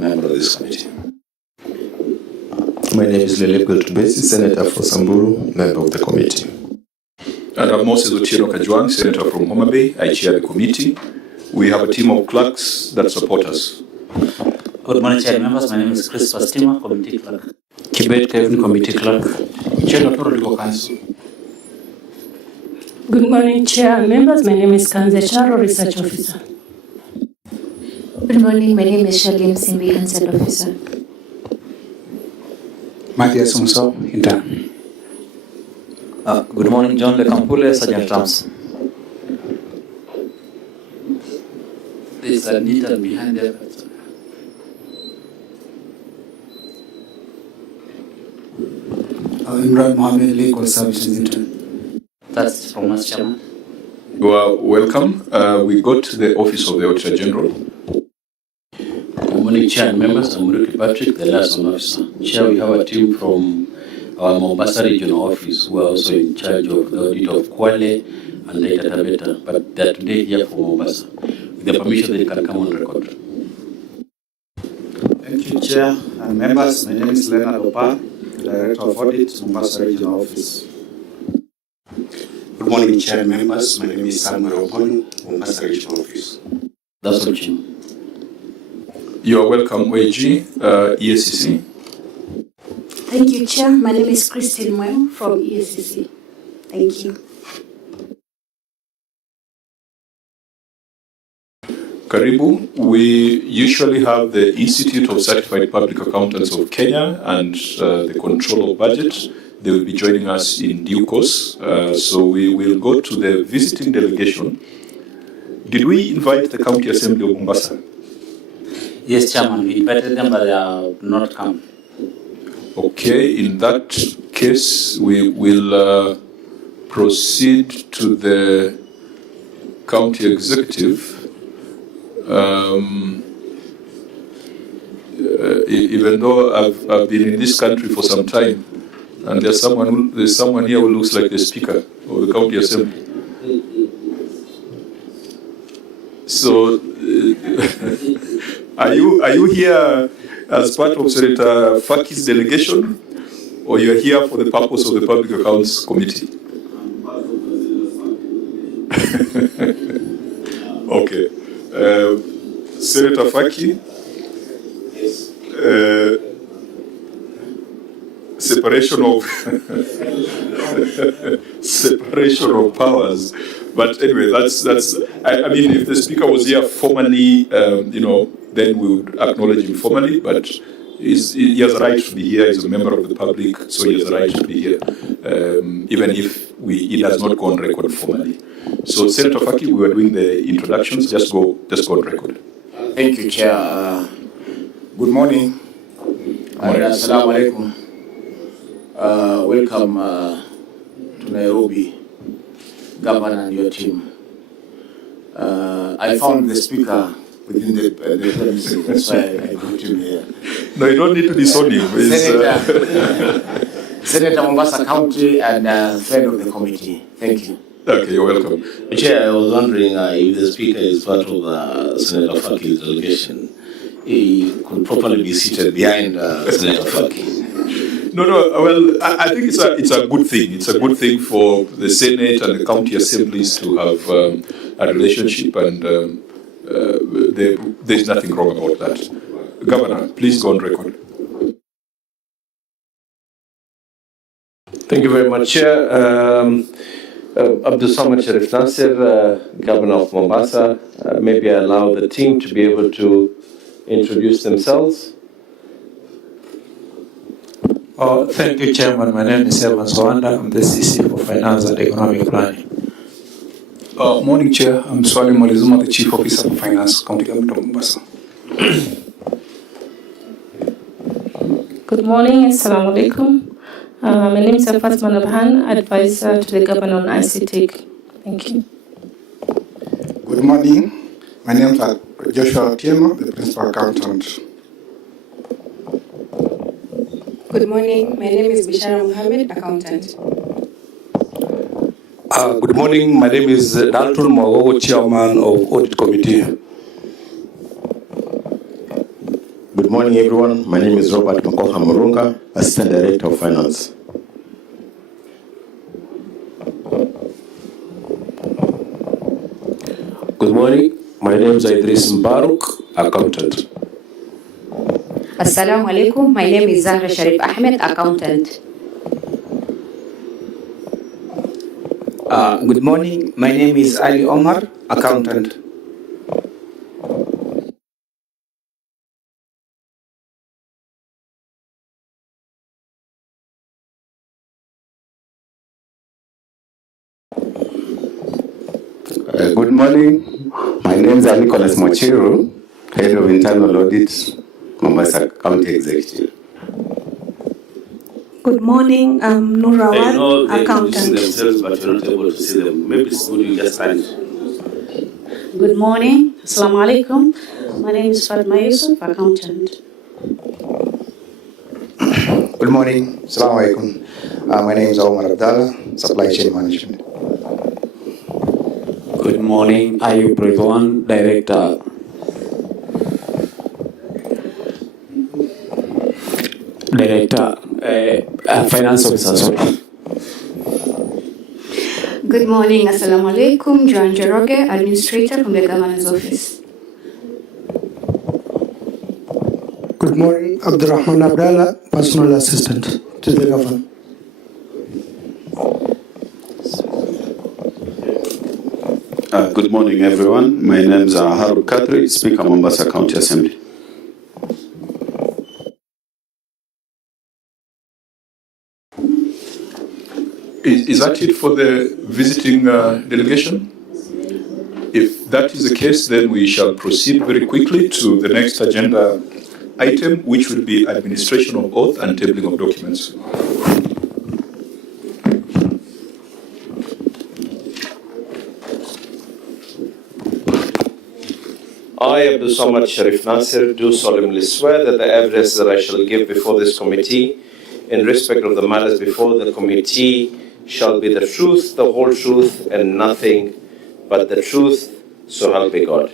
member of this committee. My name is Lele Tubesi, Senator for Samburu, member of the committee. And I'm Moses Otieno Kajwang, Senator from Homa Bay. I chair the committee. We have a team of clerks that support us. Good morning, Chair members. My name is Chris Pastima, Committee Clerk. Kibet Kevin, Committee Clerk. Chair of Legal Council. Good morning, Chair and members. My name is Kanze Charo, Research Officer. Good morning. My name is Shalim Simbi, Council Officer. Matthias Umso, Intern. Good morning, John Lekampule, Sergeant Trams. There's a needle behind there. Imran Mohammed, Legal Services Intern. That's from us, Chairman. Well, welcome. We go to the Office of the Auditor General. Good morning, Chair and members. I'm Ricky Patrick, the liaison officer. Chair, we have a team from our Mombasa regional office who are also in charge of the audit of Kwale and Data Tabeta, but they're today here from Mombasa. With the permission, they can come on record. Thank you, Chair and members. My name is Leonard Opar, Director of Audit, Mombasa Regional Office. Good morning, Chair and members. My name is Samuel Opon, Mombasa Regional Office. That's all, Chair. You are welcome, OAG, ESCC. Thank you, Chair. My name is Christine Moyo from ESCC. Thank you. Karibu, we usually have the Institute of Certified Public Accountants of Kenya and the Control of Budget. They will be joining us in due course. So we will go to the visiting delegation. Did we invite the County Assembly of Mombasa? Yes, Chairman, we invited them, but they have not come. Okay, in that case, we will proceed to the County Executive. Even though I've been in this country for some time, and there's someone here who looks like the Speaker of the County Assembly. So, are you here as part of Senator Faki's delegation, or you are here for the purpose of the Public Accounts Committee? Okay. Senator Faki, separation of powers. But anyway, that's. I mean, if the Speaker was here formally, then we would acknowledge him formally. But he has a right to be here. He's a member of the public, so he has a right to be here, even if he does not go on record formally. So, Senator Faki, we were doing the introductions. Just go on record. Thank you, Chair. Good morning. Assalamu alaikum. Welcome to Nairobi, Governor and your team. I found the Speaker within the premises, that's why I brought him here. No, you don't need to disown him. Senator Mombasa County and friend of the committee. Thank you. Okay, you're welcome. Chair, I was wondering if the Speaker is part of Senator Faki's delegation. He could properly be seated behind Senator Faki. No. Well, I think it's a good thing. It's a good thing for the Senate and the county assemblies to have a relationship, and there's nothing wrong about that. Governor, please go on record. Thank you very much, Chair. Abdul Samad Shariff Nassir, Governor of Mombasa. Maybe I allow the team to be able to introduce themselves. Thank you, Chairman. My name is Evan Swanda. I'm the CC for Finance and Economic Planning. Morning, Chair. I'm Swali Molizuma, the Chief Officer for Finance, County Government of Mombasa. Good morning, Assalamu alaikum. My name is Fatima Nabhan, Advisor to the Governor on ICT. Thank you. Good morning. My name is Joshua Otieno, the Principal Accountant. Good morning. My name is Bishara Mohammed, Accountant. Good morning. My name is Dalton Mwagogo, Chairman of Audit Committee. Good Good morning, everyone. My name is Robert Makoha Murunga, Assistant Director of Finance. Good morning. My name is Idris Mbaruk, Accountant. Assalamu alaikum. My name is Zahra Shariff Ahmed, Accountant. Good morning. My name is Ali Omar, Accountant. Good morning. My name is Nicholas Mochiru, Head of Internal Audit, Mombasa County Executive. Good morning, I'm I know Nurawat, they're accountant. introducing themselves, but you're not able to see them. Maybe it's good you just stand. Good morning, Assalamu alaikum. My name is Fatma Yusuf, accountant. Good morning. Assalamu alaikum. My name is Omar Abdallah, Supply Chain Management. Good morning, Ayub Ridwan, Director. Finance Officer, sorry. Good morning, Assalamu alaikum. Joan Jeroge, Administrator from the Governor's Office. Good morning, Abdurrahman Abdallah, Personal Assistant to the Governor. Good morning, everyone. My name is Harun Kadri, Speaker, Mombasa County Assembly. Is that it for the visiting delegation? If that is the case, then we shall proceed very quickly to the next agenda item, which will be administration of oath and tabling of documents. I, Abdul Samad Sharif Nassir, do solemnly swear that the evidence that I shall give before this committee in respect of the matters before the committee shall be the truth, the whole truth, and nothing but the truth, so help me God.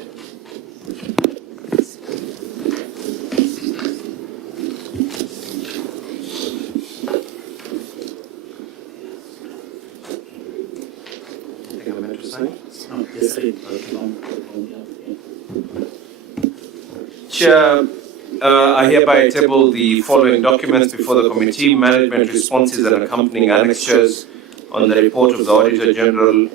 Chair, I hereby table the following documents before the committee: management responses and accompanying annexures on the report of the Auditor General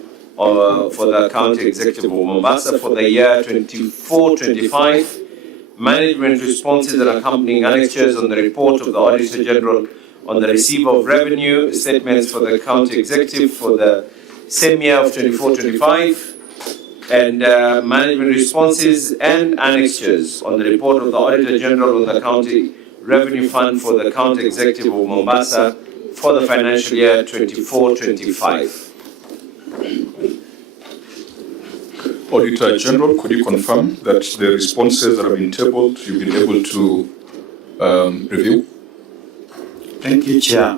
for the County Executive of Mombasa for the year 24-25, management responses and accompanying annexures on the report of the Auditor General on the receipt of revenue statements for the County Executive for the same year of 24-25, and management responses and annexures on the report of the Auditor General on the County Revenue Fund for the County Executive of Mombasa for the financial year 24-25. Auditor General, could you confirm that the responses that have been tabled, you've been able to review? Thank you, Chair.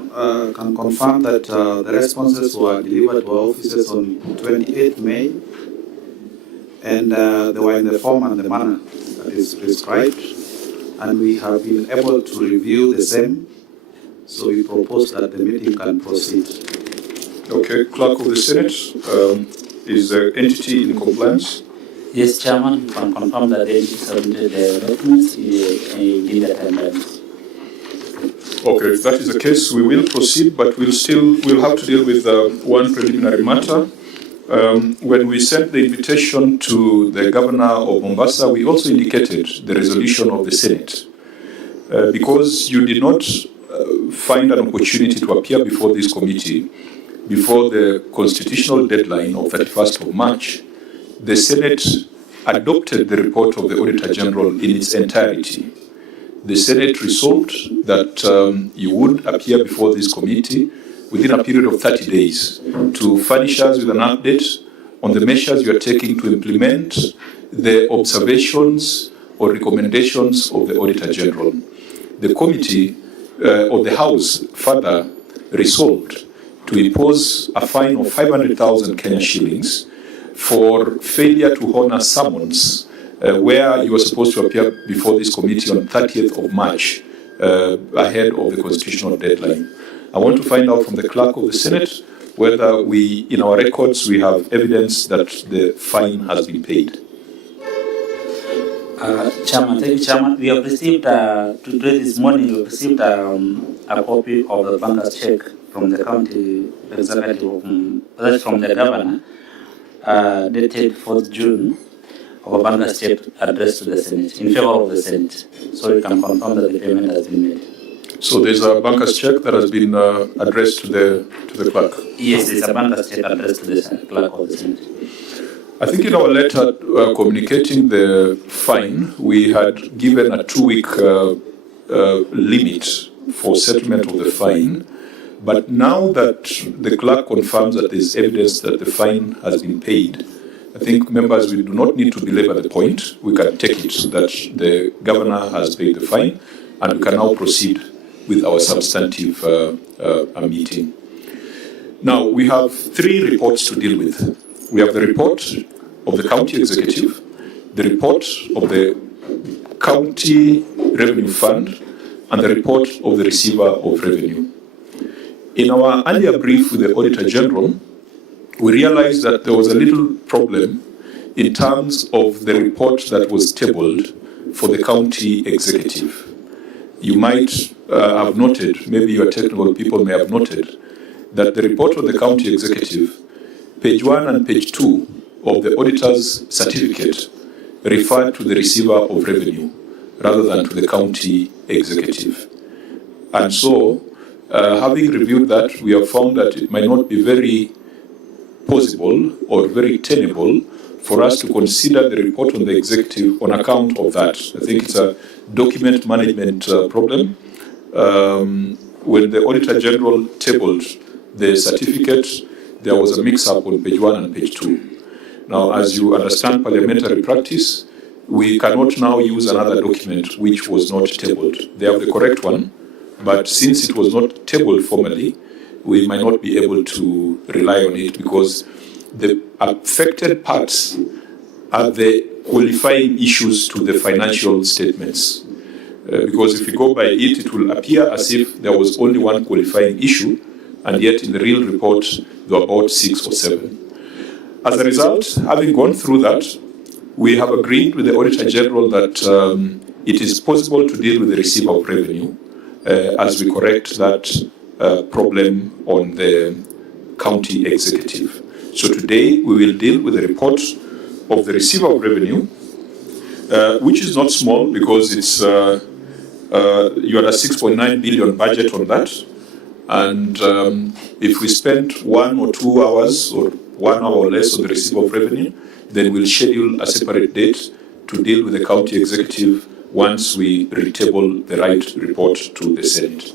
Can confirm that the responses were delivered to our offices on 28th May, and they were in the form and the manner that is prescribed, and we have been able to review the same, so we propose that the meeting can proceed. Okay, Clerk of the Senate, is the entity in compliance? Yes, Chairman, can confirm that the entity submitted the documents in the timelines. Okay, if that is the case, we will proceed, but we'll have to deal with one preliminary matter. When we sent the invitation to the Governor of Mombasa, we also indicated the resolution of the Senate. Because you did not find an opportunity to appear before this committee before the constitutional deadline of 31st of March, the Senate adopted the report of the Auditor General in its entirety. The Senate resolved that you would appear before this committee within a period of 30 days to furnish us with an update on the measures you are taking to implement the observations or recommendations of the Auditor General. The committee or the House further resolved to impose a fine of 500,000 Kenya shillings for failure to honor summons where you were supposed to appear before this committee on 30th of March, ahead of the constitutional deadline. I want to find out from the clerk of the Senate whether in our records, we have evidence that the fine has been paid. Chairman, thank you, Chairman. We have received, today this morning, we have received a copy of the banker's check from the county executive, from the governor, dated 4th June, of a banker's check addressed to the Senate, in favor of the Senate. So we can confirm that the payment has been made. So there's a banker's check that has been addressed to the clerk? Yes, there's a banker's check addressed to the clerk of the Senate. I think in our letter communicating the fine, we had given a 2-week limit for settlement of the fine. But now that the clerk confirms that there is evidence that the fine has been paid, I think, members, we do not need to belabor the point. We can take it that the governor has paid the fine, and we can now proceed with our substantive meeting. Now, we have 3 reports to deal with. We have the report of the county executive, the report of the county revenue fund, and the report of the receiver of revenue. In our earlier brief with the Auditor General, we realized that there was a little problem in terms of the report that was tabled for the county executive. You might have noted, maybe your technical people may have noted, that the report of the county executive, page 1 and page 2 of the auditor's certificate, referred to the receiver of revenue rather than to the county executive. And so, having reviewed that, we have found that it might not be very possible or very tenable for us to consider the report on the executive on account of that. I think it's a document management problem. When the Auditor General tabled the certificate, there was a mix-up on page 1 and page 2. Now, as you understand parliamentary practice, we cannot now use another document which was not tabled. They have the correct one, but since it was not tabled formally, we might not be able to rely on it because the affected parts are the qualifying issues to the financial statements. Because if you go by it, it will appear as if there was only one qualifying issue, and yet in the real report, there were about 6 or 7. As a result, having gone through that, we have agreed with the Auditor General that it is possible to deal with the receiver of revenue as we correct that problem on the county executive. So today, we will deal with the report of the receiver of revenue, which is not small because it's you had a 6.9 billion budget on that. And if we spend 1 or 2 hours or 1 hour or less on the receiver of revenue, then we'll schedule a separate date to deal with the county executive once we retable the right report to the Senate.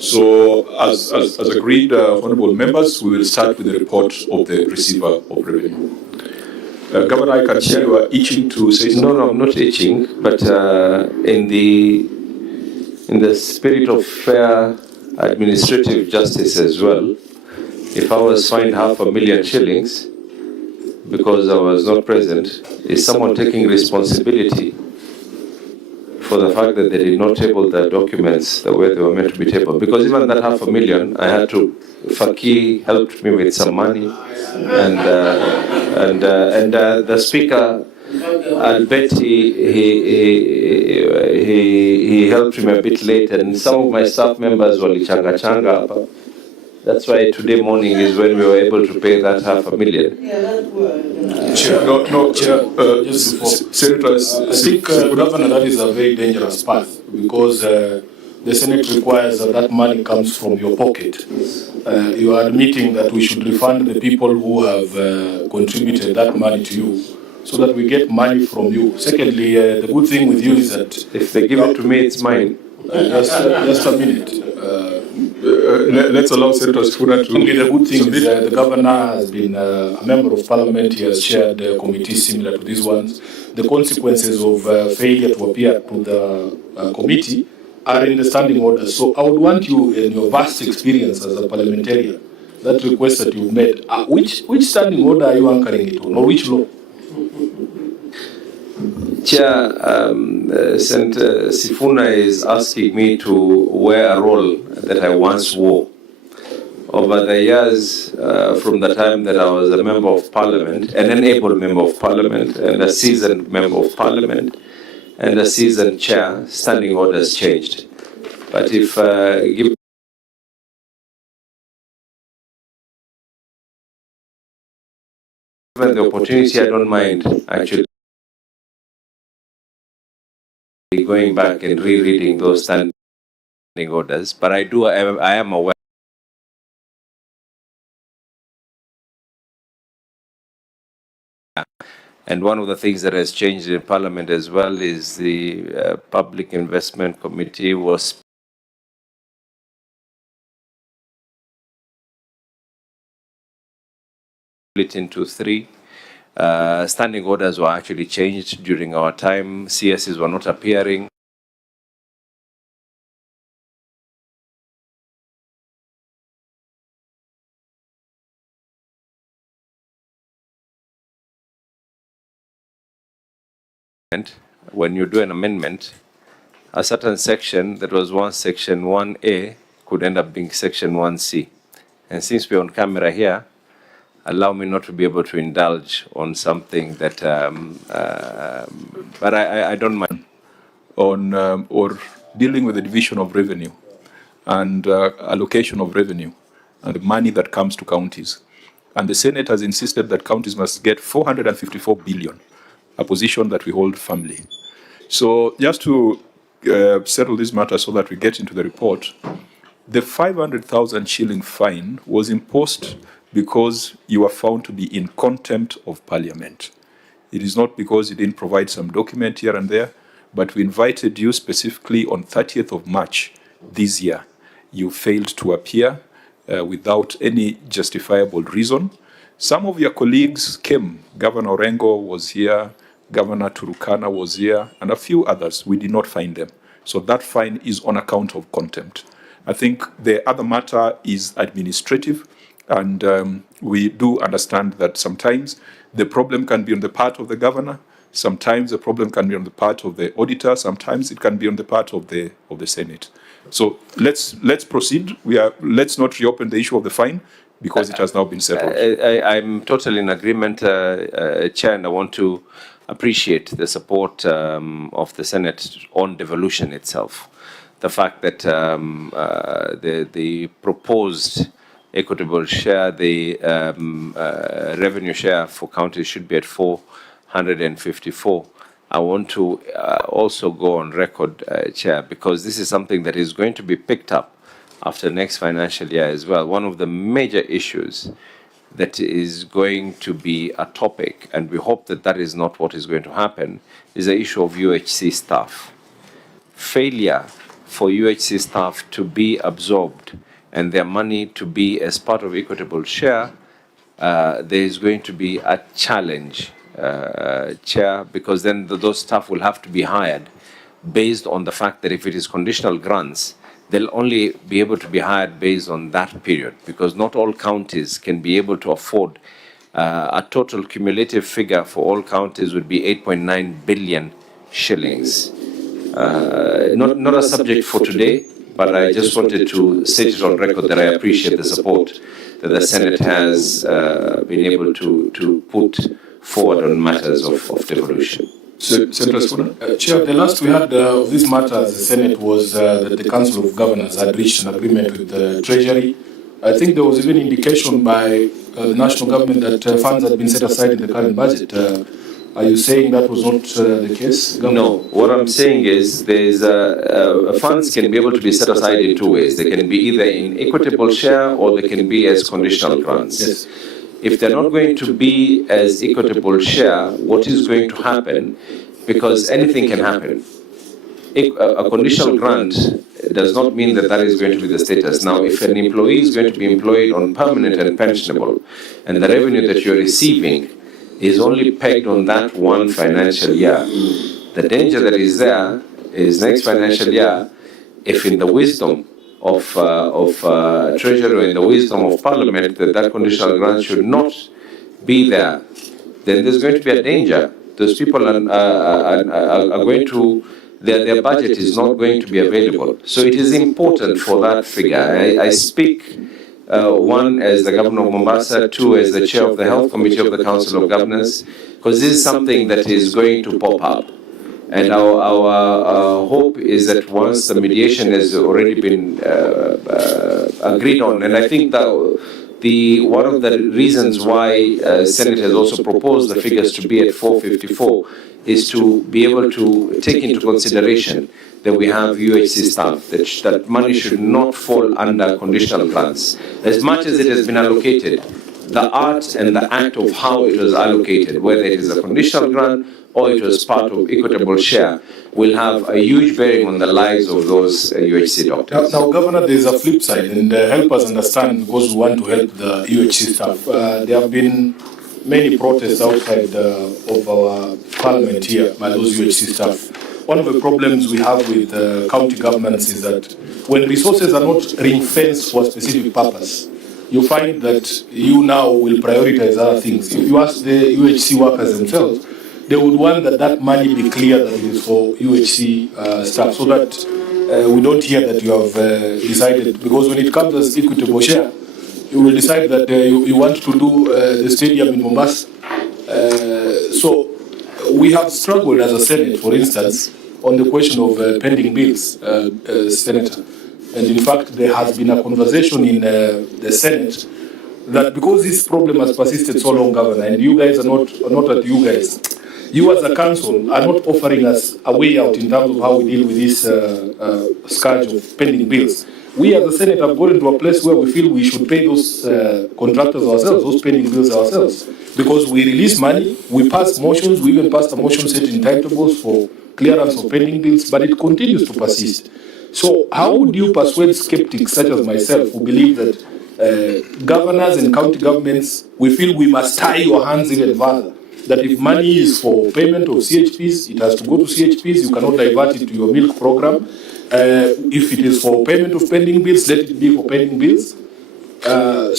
So as agreed, honourable members, we will start with the report of the receiver of revenue. Governor, I can share you are itching to say something. No, I'm not itching, but in the spirit of fair administrative justice as well, if I was fined 500,000 shillings because I was not present, is someone taking responsibility for the fact that they did not table the documents the way they were meant to be tabled? Because even that 500,000, I had to, Faki helped me with some money, and the speaker, I'll bet he helped me a bit late, and some of my staff members were changa. That's why today morning is when we were able to pay that 500,000. Chair, just before. Senators, I think, Governor, that is a very dangerous path because the Senate requires that money comes from your pocket. You are admitting that we should refund the people who have contributed that money to you so that we get money from you. Secondly, the good thing with you is that if they give it to me, it's mine. Just a minute. Let's allow Senators Funa to... The good thing is the governor has been a member of parliament. He has chaired committees similar to these ones. The consequences of failure to appear to the committee are in the standing order. So I would want you, in your vast experience as a parliamentarian, that request that you've made, which standing order are you anchoring it on, or which law? Chair, Senator Sifuna is asking me to wear a role that I once wore. Over the years, from the time that I was a member of parliament, an able member of parliament, and a seasoned member of parliament, and a seasoned chair, standing orders changed. But if given the opportunity, I don't mind actually going back and rereading those standing orders. But I am aware. And one of the things that has changed in Parliament as well is the Public Investment Committee was split into three. Standing orders were actually changed during our time. CSs were not appearing. When you do an amendment, a certain section that was once section 1A could end up being section 1C. And since we're on camera here, allow me not to be able to indulge on something that, but I don't mind. On or dealing with the division of revenue and allocation of revenue and the money that comes to counties. And the Senate has insisted that counties must get 454 billion, a position that we hold firmly. So just to settle this matter so that we get into the report, the 500,000 shilling fine was imposed because you were found to be in contempt of Parliament. It is not because you didn't provide some document here and there, but we invited you specifically on 30th of March this year. You failed to appear without any justifiable reason. Some of your colleagues came. Governor Orengo was here, Governor Turukana was here, and a few others. We did not find them. So that fine is on account of contempt. I think the other matter is administrative, and we do understand that sometimes the problem can be on the part of the governor, sometimes the problem can be on the part of the auditor, sometimes it can be on the part of the Senate. So let's proceed. Let's not reopen the issue of the fine because it has now been settled. I'm totally in agreement, Chair, and I want to appreciate the support of the Senate on devolution itself. The fact that the proposed equitable share, the revenue share for counties should be at 454. I want to also go on record, Chair, because this is something that is going to be picked up after next financial year as well. One of the major issues that is going to be a topic, and we hope that that is not what is going to happen, is the issue of UHC staff. Failure for UHC staff to be absorbed and their money to be as part of equitable share, there is going to be a challenge, Chair, because then those staff will have to be hired based on the fact that if it is conditional grants, they'll only be able to be hired based on that period, because not all counties can be able to afford a total cumulative figure for all counties would be 8.9 billion shillings. Not a subject for today, but I just wanted to set it on record that I appreciate the support that the Senate has been able to put forward on matters of devolution. Senator Spooner? Chair, the last we had of this matter as the Senate was that the Council of Governors had reached an agreement with the Treasury. I think there was even indication by the national government that funds had been set aside in the current budget. Are you saying that was not the case? No, what I'm saying is there's funds can be able to be set aside in two ways. They can be either in equitable share or they can be as conditional grants. Yes. If they're not going to be as equitable share, what is going to happen, because anything can happen. A conditional grant does not mean that that is going to be the status. Now, if an employee is going to be employed on permanent and pensionable, and the revenue that you're receiving is only pegged on that one financial year, the danger that is there is next financial year, if in the wisdom of Treasury or in the wisdom of Parliament that conditional grant should not be there, then there's going to be a danger those people are going to, their budget is not going to be available. So it is important for that figure. I speak, one, as the Governor of Mombasa, two, as the Chair of the Health Committee of the Council of Governors, because this is something that is going to pop up. And our hope is that once the mediation has already been agreed on, and I think that one of the reasons why Senate has also proposed the figures to be at 454 is to be able to take into consideration that we have UHC staff, that money should not fall under conditional grants. As much as it has been allocated, the art and the act of how it was allocated, whether it is a conditional grant or it was part of equitable share, will have a huge bearing on the lives of those UHC doctors. Now, Governor, there is a flip side, and help us understand, because we want to help the UHC staff. There have been many protests outside of our parliament here by those UHC staff. One of the problems we have with county governments is that when resources are not ring-fenced for a specific purpose, you find that you now will prioritize other things. If you ask the UHC workers themselves, they would want that money be clear that it is for UHC staff, so that we don't hear that you have decided, because when it comes as equitable share, you will decide that you want to do the stadium in Mombasa. So we have struggled as a Senate, for instance, on the question of pending bills, Senator. And in fact, there has been a conversation in the Senate that because this problem has persisted so long, Governor, and you guys are not at you guys, you as a council are not offering us a way out in terms of how we deal with this scourge of pending bills. We as a Senate have gotten to a place where we feel we should pay those contractors ourselves, those pending bills ourselves, because we release money, we pass motions, we even passed a motion setting timetables for clearance of pending bills, but it continues to persist. So how would you persuade skeptics such as myself who believe that governors and county governments, we feel we must tie your hands even further, that if money is for payment of CHPs, it has to go to CHPs, you cannot divert it to your milk program. If it is for payment of pending bills, let it be for pending bills.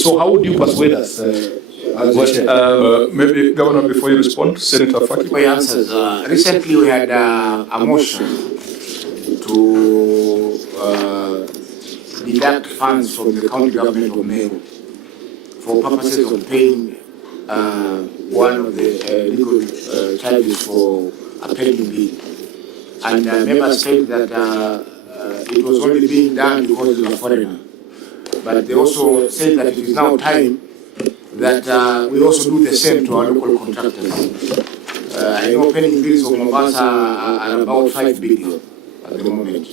So how would you persuade us? Maybe, Governor, before you respond, Senator Faki. My answers. Recently we had a motion to deduct funds from the county government of Meru for purposes of paying one of the legal charges for a pending bill. And members said that it was only being done because it was a foreigner. But they also said that it is now time that we also do the same to our local contractors. I know pending bills of Mombasa are about 5 billion at the moment.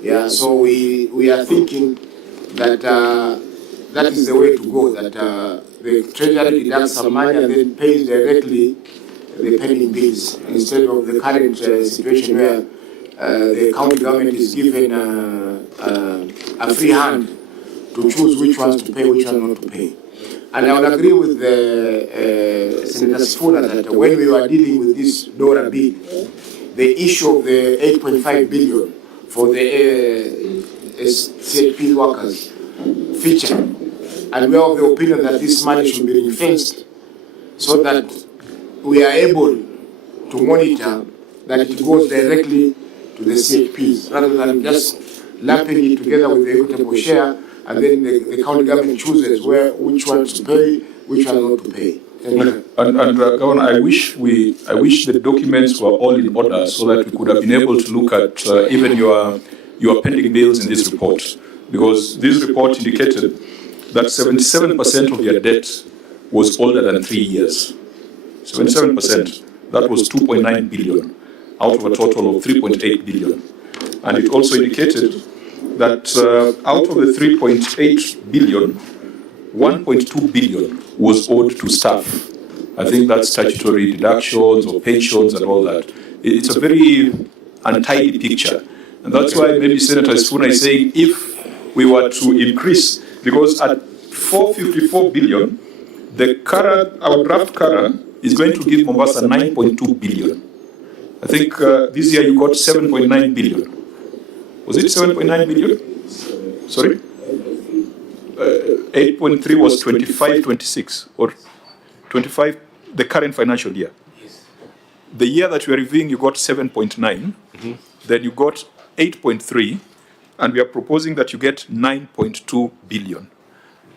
Yeah, so we are thinking that that is the way to go, that the Treasury deducts some money and then pays directly the pending bills, instead of the current situation where the county government is given a free hand to choose which ones to pay, which ones not to pay. And I would agree with Senator Sifuna that when we were dealing with this DORA bill, the issue of the 8.5 billion for the CHP workers featured. And we are of the opinion that this money should be ring-fenced so that we are able to monitor that it goes directly to the CHPs, rather than just lumping it together with the equitable share, and then the county government chooses which ones to pay, which ones not to pay. And Governor, I wish the documents were all in order so that we could have been able to look at even your pending bills in this report, because this report indicated that 77% of your debt was older than 3 years. 77%. That was 2.9 billion out of a total of 3.8 billion. And it also indicated that out of the 3.8 billion, 1.2 billion was owed to staff. I think that's statutory deductions or pensions and all that. It's a very untidy picture. And that's why maybe Senator Sifuna is saying if we were to increase, because at 454 billion, our draft current is going to give Mombasa 9.2 billion. I think this year you got 7.9 billion. Was it 7.9 billion? Sorry? 8.3 was 25, 26, or 25, the current financial year. the year that you are reviewing, you got 7.9, then you got 8.3, and we are proposing that you get 9.2 billion.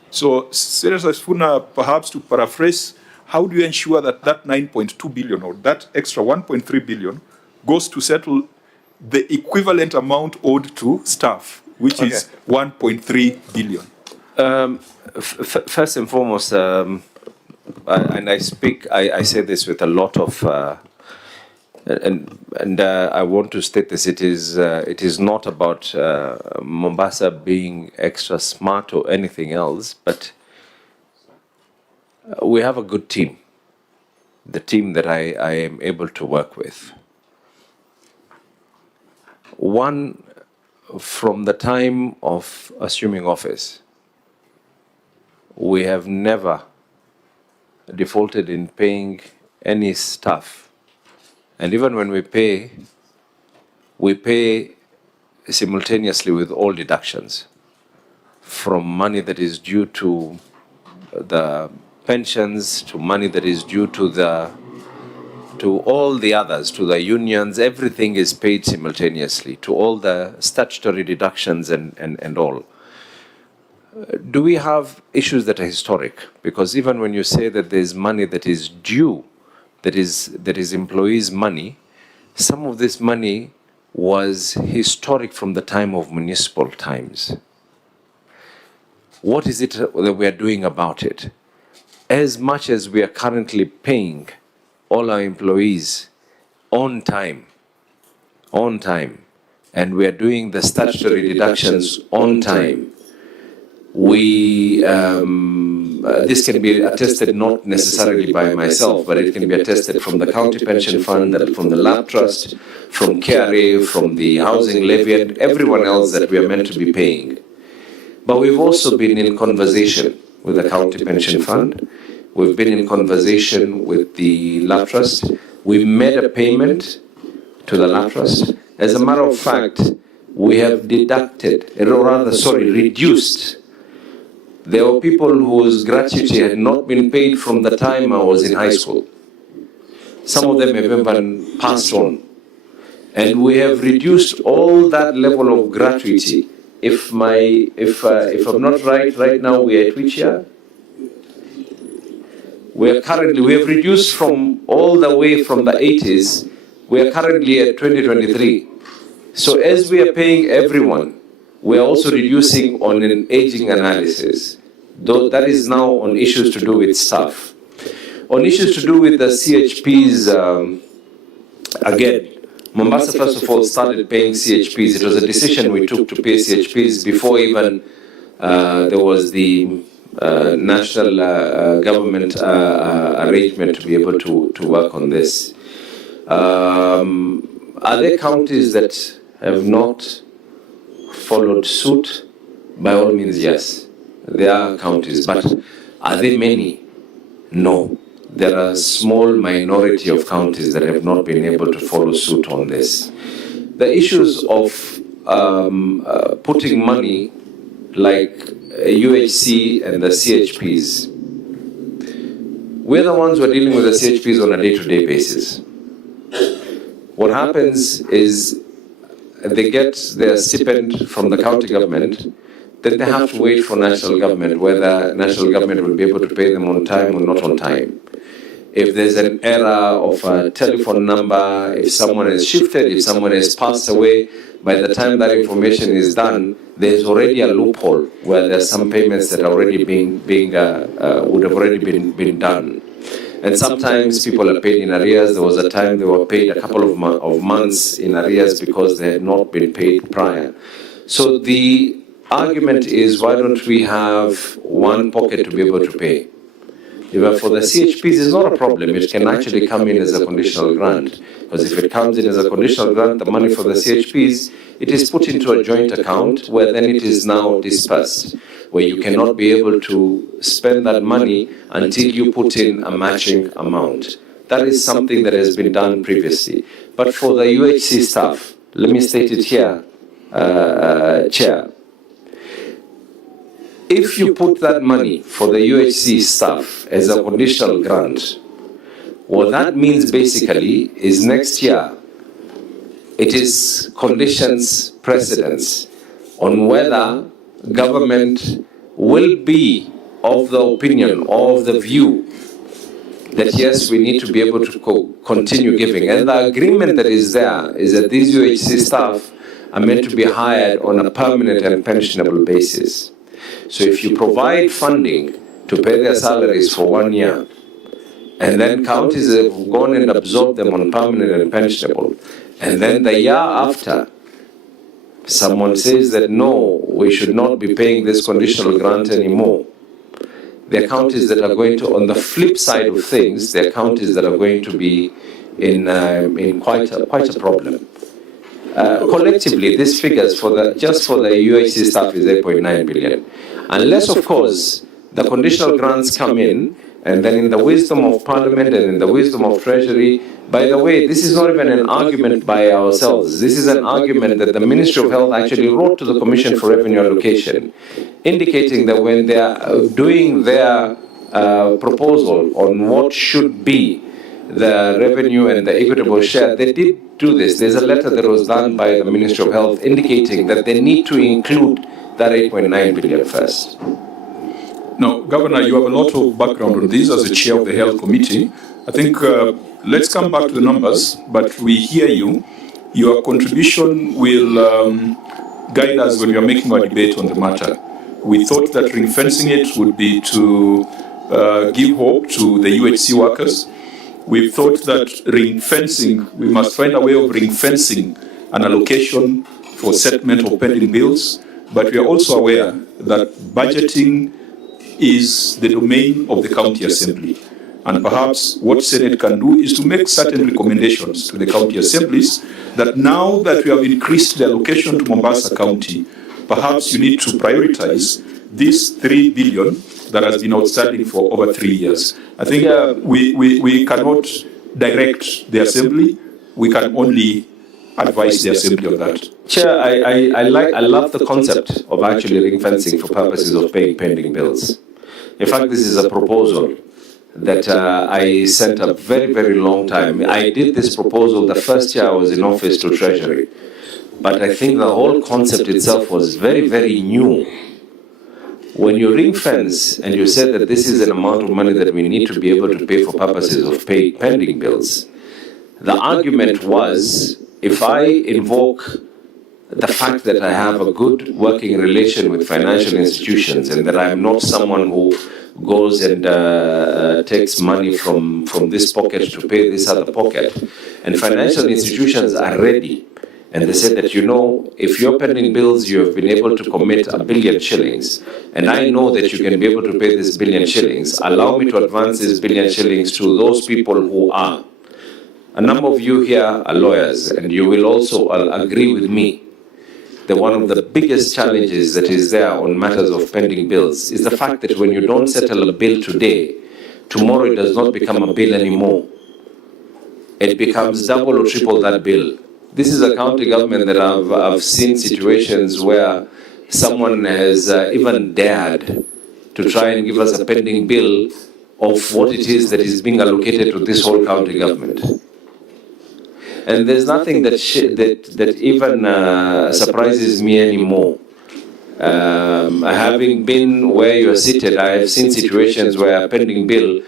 So, Senator Sifuna, perhaps to paraphrase, how do you ensure that that 9.2 billion or that extra 1.3 billion goes to settle the equivalent amount owed to staff, which is 1.3 billion? First and foremost, and I say this with a lot of, I want to state this. It is not about Mombasa being extra smart or anything else, but we have a good team. The team that I am able to work with. One, from the time of assuming office, we have never defaulted in paying any staff. And even when we pay simultaneously with all deductions, from money that is due to the pensions, to money that is due to all the others, to the unions. Everything is paid simultaneously, to all the statutory deductions and all. Do we have issues that are historic? Because even when you say that there's money that is due, that is employees' money, some of this money was historic from the time of municipal times. What is it that we are doing about it? As much as we are currently paying all our employees on time, and we are doing the statutory deductions on time, this can be attested not necessarily by myself, but it can be attested from the county pension fund, from the lab trust, from KRA, from the housing levy, and everyone else that we are meant to be paying. But we've also been in conversation with the county pension fund. We've been in conversation with the lab trust. We made a payment to the lab trust. As a matter of fact, we have reduced. There were people whose gratuity had not been paid from the time I was in high school. Some of them have even passed on. And we have reduced all that level of gratuity. If I'm not right now we are at which year? We have reduced from all the way from the 80s, we are currently at 2023. So as we are paying everyone, we are also reducing on an aging analysis. Though that is now on issues to do with staff. On issues to do with the CHPs, again, Mombasa first of all started paying CHPs. It was a decision we took to pay CHPs before even there was the national government arrangement to be able to work on this. Are there counties that have not followed suit? By all means, yes. There are counties, but are there many? No. There are a small minority of counties that have not been able to follow suit on this. The issues of putting money like UHC and the CHPs, we're the ones who are dealing with the CHPs on a day-to-day basis. What happens is they get their stipend from the county government, then they have to wait for national government, whether national government will be able to pay them on time or not on time. If there's an error of a telephone number, if someone is shifted, if someone has passed away, by the time that information is done, there's already a loophole where there's some payments that are already would have already been done. And sometimes people are paid in arrears. There was a time they were paid a couple of months in arrears because they had not been paid prior. So the argument is, why don't we have one pocket to be able to pay? Even for the CHPs, it's not a problem. It can actually come in as a conditional grant. Because if it comes in as a conditional grant, the money for the CHPs, it is put into a joint account where then it is now dispersed, where you cannot be able to spend that money until you put in a matching amount. That is something that has been done previously. But for the UHC staff, let me state it here, Chair. If you put that money for the UHC staff as a conditional grant, What that means basically is next year, it is conditions precedence on whether government will be of the opinion, of the view, that yes, we need to be able to continue giving. And the agreement that is there is that these UHC staff are meant to be hired on a permanent and pensionable basis. So if you provide funding to pay their salaries for 1 year, and then counties have gone and absorbed them on permanent and pensionable, and then the year after, someone says that no, we should not be paying this conditional grant anymore, there are counties that are going to, on the flip side of things, there are counties that are going to be in quite a problem. Collectively, these figures just for the UHC staff is 8.9 billion. Unless, of course, the conditional grants come in, and then in the wisdom of Parliament and in the wisdom of Treasury, by the way, this is not even an argument by ourselves. This is an argument that the Ministry of Health actually wrote to the Commission for Revenue Allocation, indicating that when they are doing their proposal on what should be the revenue and the equitable share, they did do this. There's a letter that was done by the Ministry of Health indicating that they need to include that 8.9 billion first. Now, Governor, you have a lot of background on this as the chair of the Health Committee. I think let's come back to the numbers, but we hear you. Your contribution will guide us when we are making our debate on the matter. We thought that ring fencing it would be to give hope to the UHC workers. We thought that ring fencing, we must find a way of ring fencing an allocation for settlement of pending bills, but we are also aware that budgeting is the domain of the county assembly. And perhaps what Senate can do is to make certain recommendations to the county assemblies that now that we have increased the allocation to Mombasa County, perhaps you need to prioritize this 3 billion that has been outstanding for over 3 years. I think we cannot direct the assembly, we can only advise the assembly on that. Chair, I love the concept of actually ring fencing for purposes of paying pending bills. In fact, this is a proposal that I sent a very, very long time. I did this proposal the first year I was in office to Treasury. But I think the whole concept itself was very, very new. When you ring fence and you said that this is an amount of money that we need to be able to pay for purposes of paying pending bills, the argument was, if I invoke the fact that I have a good working relation with financial institutions and that I'm not someone who goes and takes money from this pocket to pay this other pocket, and financial institutions are ready, and they said that, you know, if you're pending bills, you have been able to commit 1 billion shillings, and I know that you can be able to pay this 1 billion shillings, allow me to advance this 1 billion shillings to those people who are. A number of you here are lawyers, and you will also agree with me that one of the biggest challenges that is there on matters of pending bills is the fact that when you don't settle a bill today, tomorrow it does not become a bill anymore. It becomes double or triple that bill. This is a county government that I've seen situations where someone has even dared to try and give us a pending bill of what it is that is being allocated to this whole county government. And there's nothing that even surprises me anymore. Having been where you're seated, I have seen situations where a pending bill,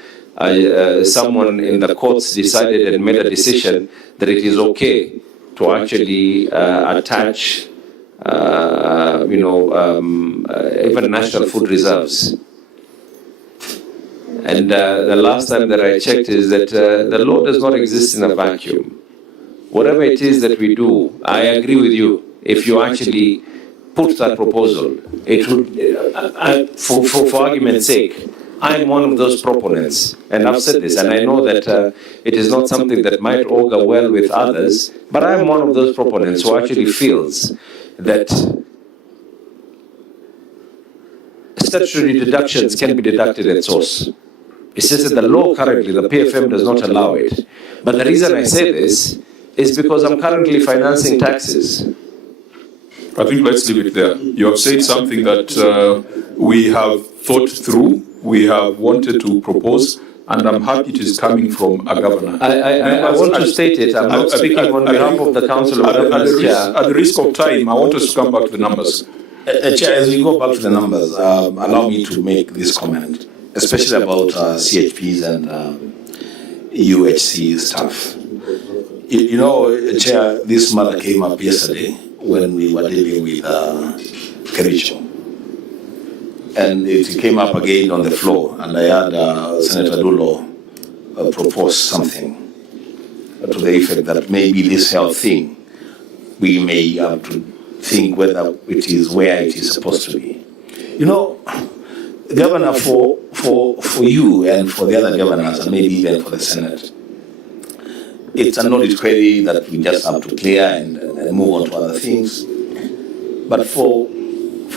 someone in the courts decided and made a decision that it is okay to actually attach, even national food reserves. And the last time that I checked is that the law does not exist in a vacuum. Whatever it is that we do, I agree with you. If you actually put that proposal, it would, for argument's sake, I'm one of those proponents, and I've said this, and I know that it is not something that might augur well with others, but I'm one of those proponents who actually feels that statutory deductions can be deducted at source. It's just that the law currently, the PFM, does not allow it. But the reason I say this is because I'm currently financing taxes. I think let's leave it there. You have said something that we have thought through, we have wanted to propose and I'm happy it is coming from a governor. I want to state it. I'm not speaking on behalf of the Council of Governors, Chair. At the risk of time, I want us to come back to the numbers. Chair, as we go back to the numbers, allow me to make this comment, especially about CHPs and UHC staff. You know, Chair, this matter came up yesterday when we were dealing with Kericho. And it came up again on the floor, and I had Senator Dulo propose something to the effect that maybe this health thing, we may have to think whether it is where it is supposed to be. You know, Governor, for you and for the other governors, and maybe even for the Senate, it's an audit query that we just have to clear and move on to other things. But for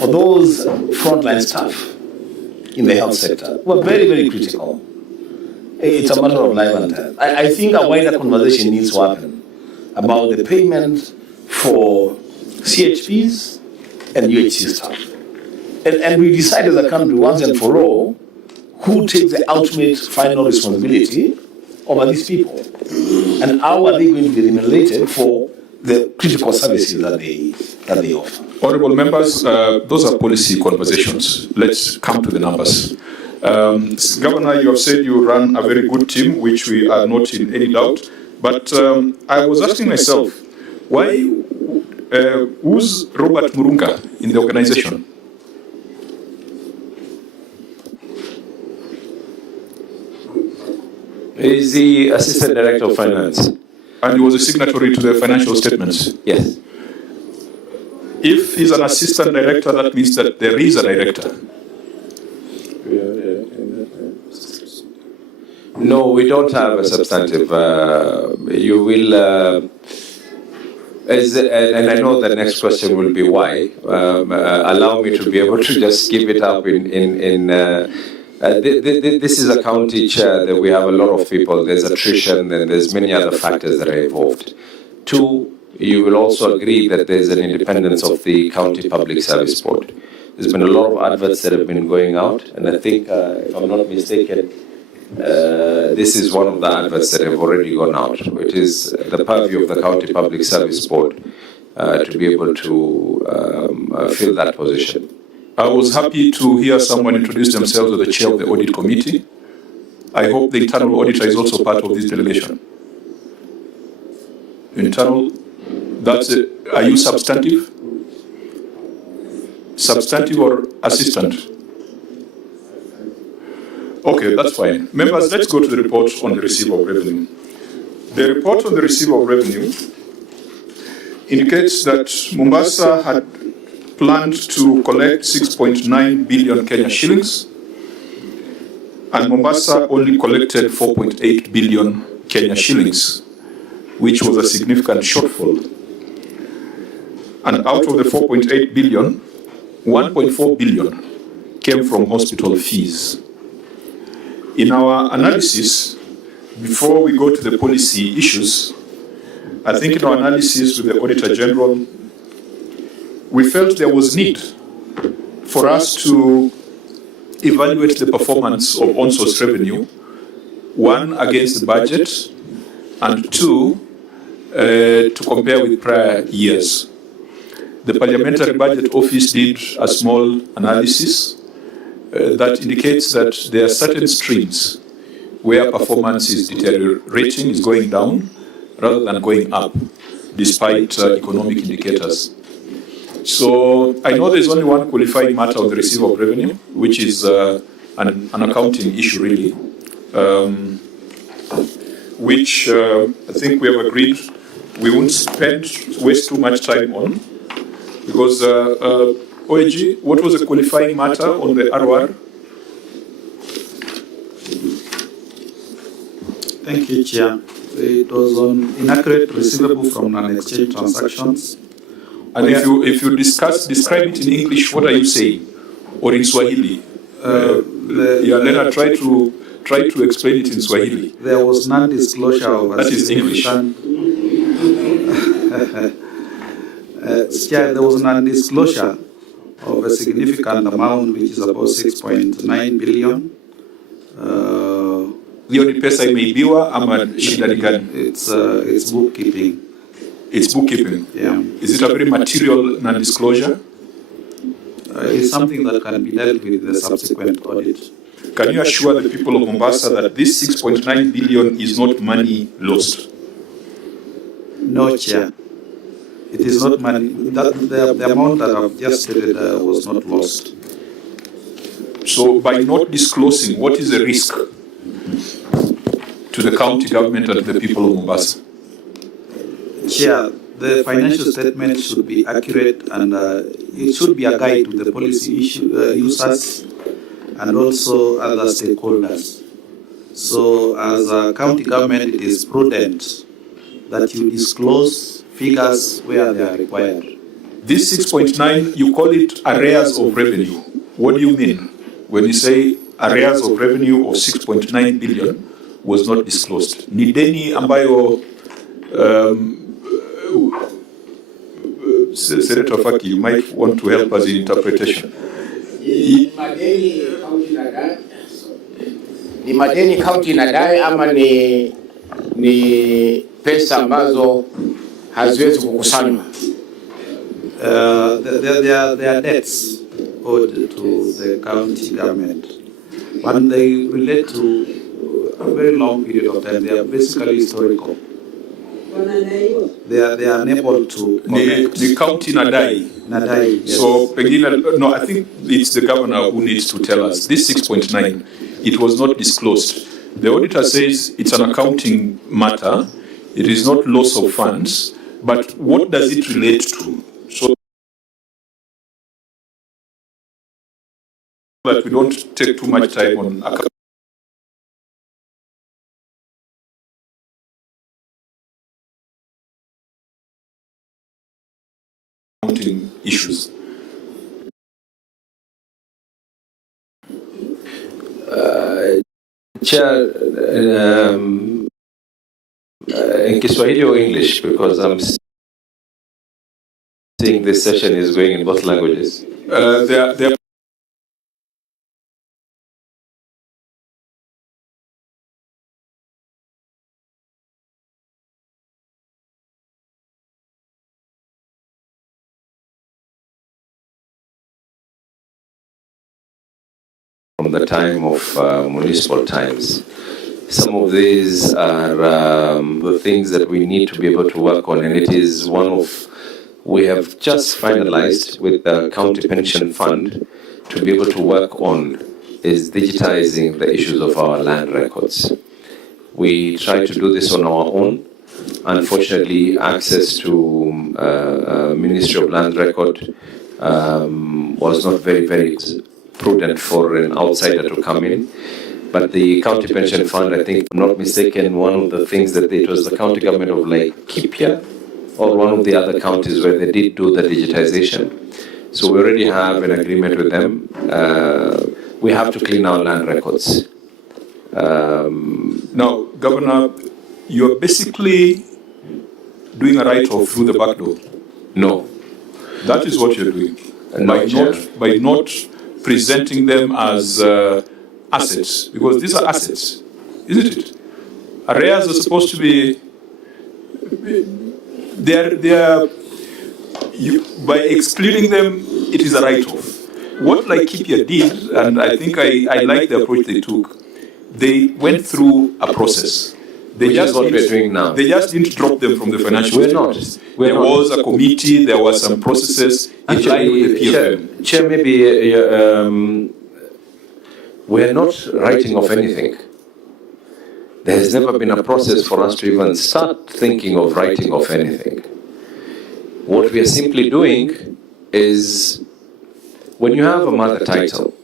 those frontline staff in the health sector, who are very, very critical, it's a matter of life and death. I think a wider conversation needs to happen about the payment for CHPs and UHC staff. And we decide as a country once and for all who takes the ultimate final responsibility over these people. And how are they going to be remunerated for the critical services that they offer? Honourable members, those are policy conversations. Let's come to the numbers. Governor, you have said you run a very good team, which we are not in any doubt. But I was asking myself, why, who's Robert Murunga in the organization? He's the Assistant Director of Finance. And he was a signatory to the financial statements? Yes. If he's an assistant director, that means that there is a director. No, we don't have a substantive. You will, and I know the next question will be why. Allow me to be able to just give it up this is a county chair that we have a lot of people. There's attrition and there's many other factors that are involved. Two, you will also agree that there's an independence of the County Public Service Board. There's been a lot of adverts that have been going out, and I think, if I'm not mistaken, this is one of the adverts that have already gone out, which is the purview of the County Public Service Board to be able to fill that position. I was happy to hear someone introduce themselves as the chair of the audit committee. I hope the internal auditor is also part of this delegation. Internal, are you substantive? Substantive or assistant? Okay, that's fine. Members, let's go to the report on the receipt of revenue. The report on the receipt of revenue indicates that Mombasa had planned to collect 6.9 billion Kenya shillings, and Mombasa only collected 4.8 billion Kenya shillings, which was a significant shortfall. And out of the 4.8 billion, 1.4 billion came from hospital fees. In our analysis, before we go to the policy issues, I think in our analysis with the Auditor General, we felt there was need for us to evaluate the performance of on-source revenue, one, against the budget, and two, to compare with prior years. The Parliamentary Budget Office did a small analysis that indicates that there are certain streams where performance is deteriorating, is going down, rather than going up, despite economic indicators. So I know there's only one qualifying matter on the receipt of revenue, which is an accounting issue, really, which I think we have agreed we won't waste too much time on, because OAG, what was the qualifying matter on the ROR? Thank you, Chair. It was on inaccurate receivable from non-exchange transactions. And if you describe it in English, what are you saying? Or in Swahili? Let her try to explain it in Swahili. There was non-disclosure of a that is English. Chair, there was non-disclosure of a significant amount, which is about 6.9 billion, hiyo ni pesa imeibiwa ama shida ni gani? It's bookkeeping. It's bookkeeping. Yeah. Is it a very material non-disclosure? It's something that can be dealt with in the subsequent audit. Can you assure the people of Mombasa that this 6.9 billion is not money lost? No, Chair. It is not money. The amount that I've just stated was not lost. So by not disclosing, what is the risk to the county government and the people of Mombasa? Chair, the financial statement should be accurate and it should be a guide to the policy users and also other stakeholders. So as a county government, it is prudent that you disclose figures where they are required. This 6.9, you call it arrears of revenue. What do you mean when you say arrears of revenue of 6.9 billion was not disclosed? Ni deni ambayo Senator Faki, you might want to help us in interpretation. Ni madeni county inadai ama ni pesa ambazo haziwezi kukusanywa? There are debts owed to the county government, and they relate to a very long period of time. They are basically historical. They are unable to connect. The county Nadai. Nadai, yes. So, no, I think it's the governor who needs to tell us. This 6.9, it was not disclosed. The auditor says it's an accounting matter. It is not loss of funds. But what does it relate to? So that we don't take too much time on accounting issues. Chair, in Kiswahili or English, because I'm seeing this session is going in both languages. They are from the time of municipal times. Some of these are the things that we need to be able to work on, and it is one of, we have just finalized with the County Pension Fund to be able to work on is digitizing the issues of our land records. We tried to do this on our own. Unfortunately, access to Ministry of Land Record was not very prudent for an outsider to come in. But the County Pension Fund, I think, if I'm not mistaken, one of the things that it was the county government of Laikipia or one of the other counties where they did do the digitization. So we already have an agreement with them. We have to clean our land records. Now, Governor, you're basically doing a write-off through the back door. No. That is what you're doing. No, by not presenting them as assets, because these are assets, isn't it? Arrears are supposed to be, by excluding them, it is a write-off. What Laikipia did, and I think I like the approach they took, they went through a process. They Which is what we're doing now. They just didn't drop them from the financial statements. There was a committee, there were some processes in line with the PFM. Chair, maybe we're not writing off anything. There has never been a process for us to even start thinking of writing off anything. What we are simply doing is, when you have a mother title,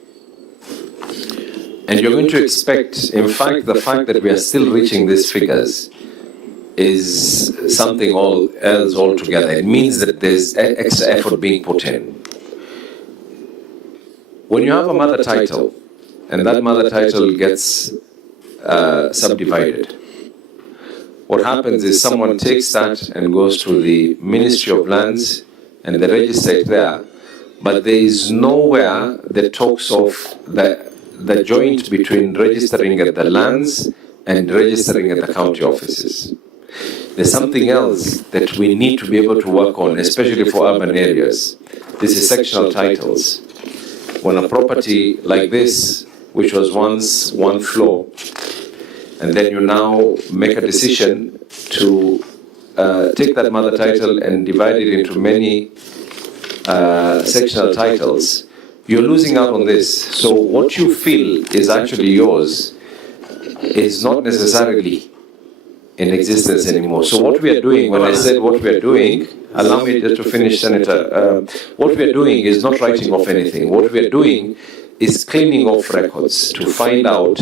and you're going to expect, in fact, the fact that we are still reaching these figures is something else altogether. It means that there's extra effort being put in. When you have a mother title, and that mother title gets subdivided, what happens is someone takes that and goes to the Ministry of Lands and they register it there, but there is nowhere that talks of the joint between registering at the lands and registering at the county offices. There's something else that we need to be able to work on, especially for urban areas. This is sectional titles. When a property like this, which was once one floor, and then you now make a decision to take that mother title and divide it into many sectional titles, you're losing out on this. So what you feel is actually yours is not necessarily in existence anymore. So what we are doing, when I said what we are doing, allow me just to finish, Senator. What we are doing is not writing off anything. What we are doing is cleaning off records to find out,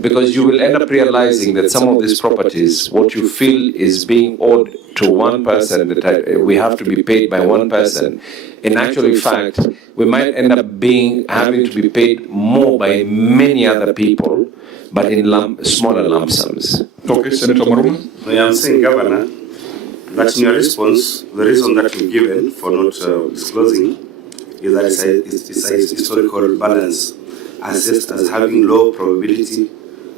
because you will end up realizing that some of these properties, what you feel is being owed to one person, that we have to be paid by one person, in actual fact, we might end up having to be paid more by many other people, but in smaller lump sums. Okay, Senator Maruma. I am saying, Governor, that in your response, the reason that you've given for not disclosing is that it's a historical balance assessed as having low probability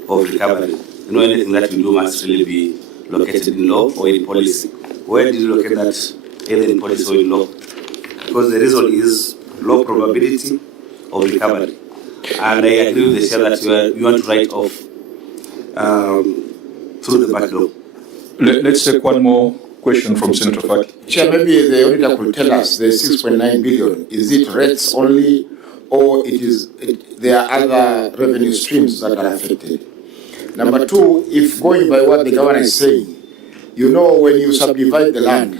of recovery. You know, anything that you do must really be located in law or in policy. Where did you locate that, either in policy or in law? Because the reason is low probability of recovery. And I agree with the chair that you want to write off through the back door. Let's take one more question from Senator Faki. Chair, maybe the auditor could tell us the 6.9 billion, is it rates only, or there are other revenue streams that are affected? Number two, if going by what the governor is saying, you know, when you subdivide the land,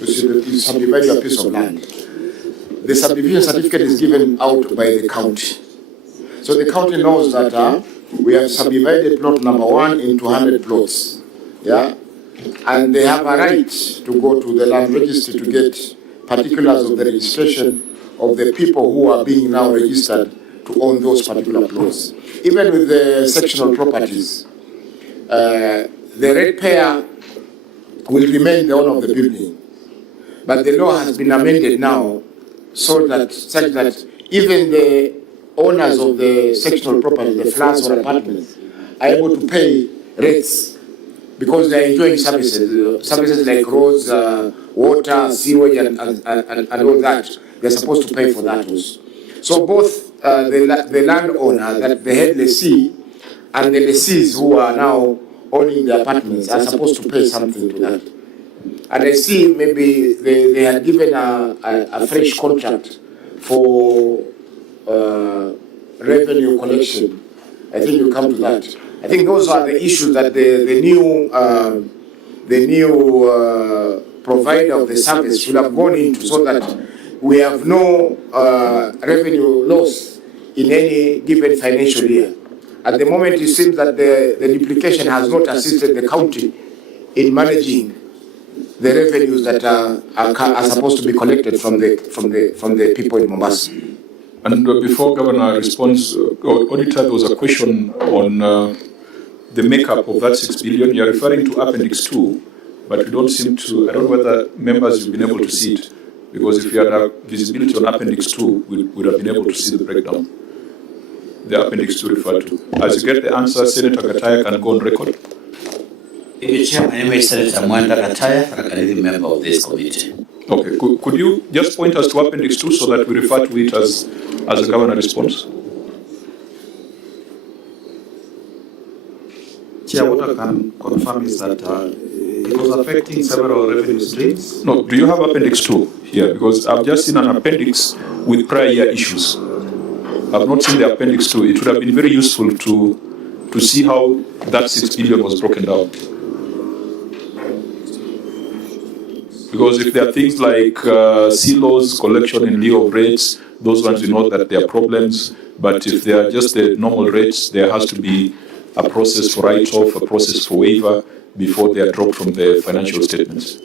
you subdivide your piece of land, the subdivision certificate is given out by the county. So the county knows that we have subdivided plot number 1 into 100 plots. Yeah? And they have a right to go to the land registry to get particulars of the registration of the people who are being now registered to own those particular plots. Even with the sectional properties, the ratepayer will remain the owner of the building. But the law has been amended now such that even the owners of the sectional property, the flats or apartments, are able to pay rates because they are enjoying services like roads, water, sewage, and all that. They're supposed to pay for that also. So both the landowner, that the head lessee, and the lessees who are now owning the apartments are supposed to pay something to that. And I see maybe they had given a fresh contract for revenue collection. I think you come to that. I think those are the issues that the new provider of the service should have gone into, so that we have no revenue loss in any given financial year. At the moment, it seems that the duplication has not assisted the county in managing the revenues that are supposed to be collected from the people in Mombasa. And before Governor responds, Auditor, there was a question on the makeup of that 6 billion. You're referring to Appendix 2, but we don't seem to, I don't know whether members have been able to see it, because if you had a visibility on Appendix 2, we would have been able to see the breakdown. The Appendix 2 referred to. As you get the answer, Senator Gataya can go on record. Chair, my name is Senator Mwenda Gataya, a Canadian member of this committee. Okay, could you just point us to Appendix 2 so that we refer to it as the Governor response? Chair, what I can confirm is that it was affecting several revenue streams. No, do you have Appendix 2 here? Because I've just seen an appendix with prior year issues. I've not seen the Appendix 2. It would have been very useful to see how that 6 billion was broken down. Because if there are things like silos, collection in lieu of rates, those ones we know that there are problems. But if they are just the normal rates, there has to be a process for write-off, a process for waiver before they are dropped from the financial statements.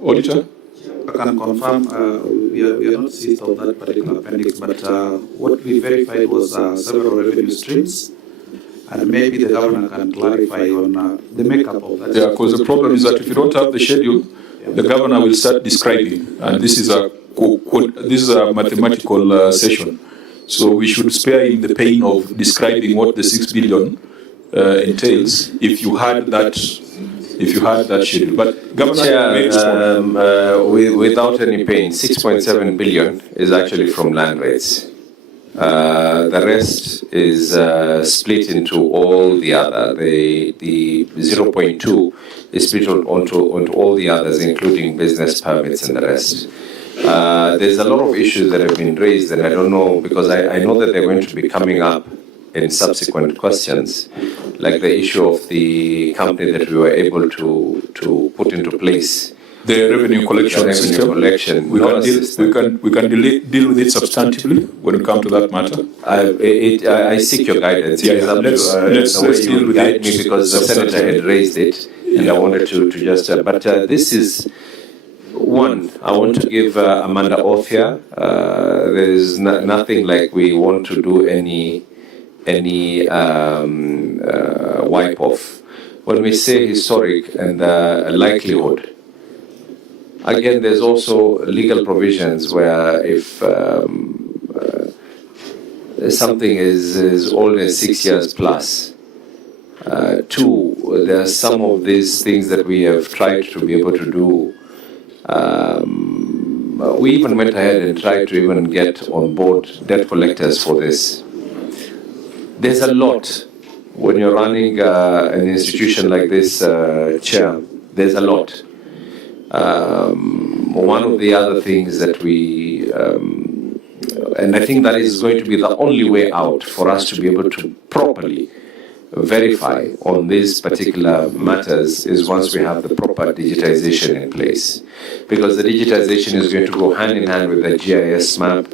Auditor? I can confirm we are not seized of that particular appendix, but what we verified was several revenue streams. And maybe the governor can clarify on the makeup of that. Yeah, because the problem is that if you don't have the schedule, the governor will start describing. And this is a mathematical session. So we should spare him the pain of describing what the 6 billion entails if you had that schedule. But Governor, without any pain, 6.7 billion is actually from land rates. The rest is split into all the other. The 0.2 is split onto all the others, including business permits and the rest. There's a lot of issues that have been raised, and I don't know, because I know that they're going to be coming up in subsequent questions, like the issue of the company that we were able to put into place. The revenue collection system. We can deal with it substantively when we come to that matter. I seek your guidance. Let's deal with it me, because the senator had raised it, and I wanted to just. But this is one. I want to give Amanda oath here. There is nothing like we want to do any wipe off. When we say historic and likelihood. Again, there's also legal provisions where if something is older than 6 years plus, two, there are some of these things that we have tried to be able to do. We even went ahead and tried to even get on board debt collectors for this. There's a lot when you're running an institution like this, Chair. There's a lot. One of the other things that we, and I think that is going to be the only way out for us to be able to properly verify on these particular matters is once we have the proper digitization in place. Because the digitization is going to go hand in hand with the GIS map,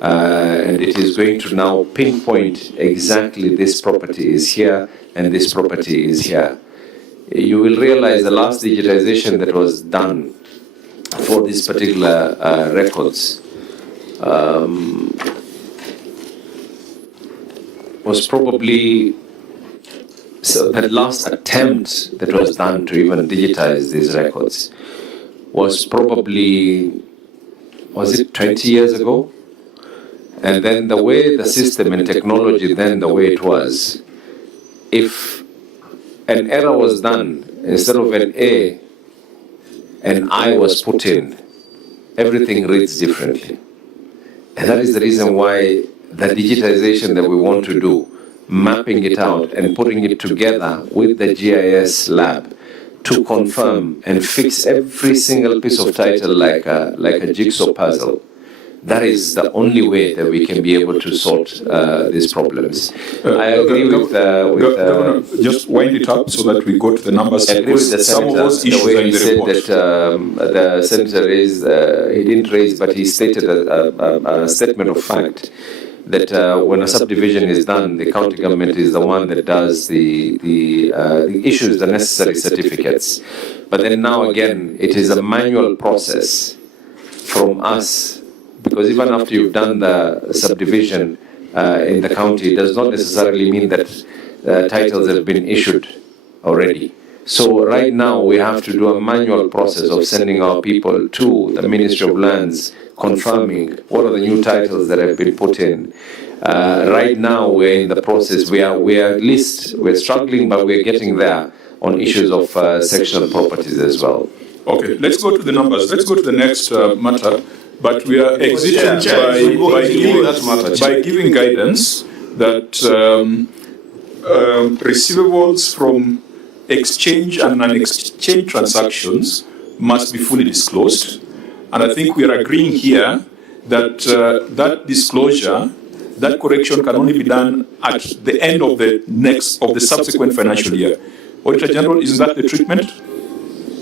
and it is going to now pinpoint exactly this property is here and this property is here. You will realize the last digitization that was done for these particular records was probably, so that last attempt that was done to even digitize these records was probably, was it 20 years ago? And then the way the system and technology then, the way it was, if an error was done, instead of an A, an I was put in, everything reads differently. And that is the reason why the digitization that we want to do, mapping it out and putting it together with the GIS lab to confirm and fix every single piece of title like a jigsaw puzzle. That is the only way that we can be able to solve these problems. I agree with Governor, just wind it up so that we go to the numbers. I agree with the senator, the way he said that the senator raised, he didn't raise, but he stated a statement of fact that when a subdivision is done, the county government is the one that does the issues the necessary certificates. But then now again, it is a manual process from us. Because even after you've done the subdivision in the county, it does not necessarily mean that titles have been issued already. So right now we have to do a manual process of sending our people to the Ministry of Lands, confirming what are the new titles that have been put in. Right now we're in the process. We're struggling, but we're getting there on issues of sectional properties as well. Okay, let's go to the numbers. Let's go to the next matter. But we are exiting by giving guidance that receivables from exchange and non-exchange transactions must be fully disclosed. And I think we are agreeing here that that disclosure, that correction can only be done at the end of the subsequent financial year. Auditor General, isn't that the treatment?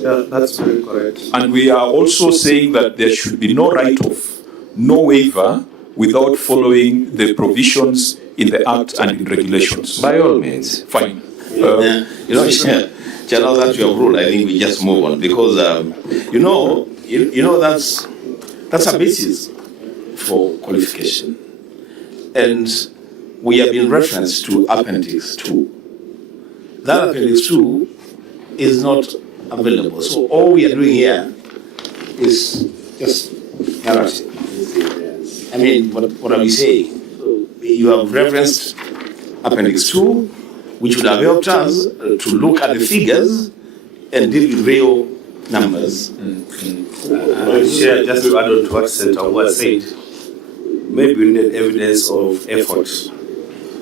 Yeah, that's very correct. And we are also saying that there should be no write-off, no waiver, without following the provisions in the Act and in regulations. By all means. Fine. Chair, now that you have ruled, I think we just move on because that's a basis for qualification, and we have been referenced to Appendix 2. That Appendix 2 is not available. So all we are doing here is just narrative. I mean, what are we saying? you have referenced Appendix 2, which would have helped us to look at the figures and deal with real numbers. Chair, just to add on to what Senator Ward said, maybe we need evidence of effort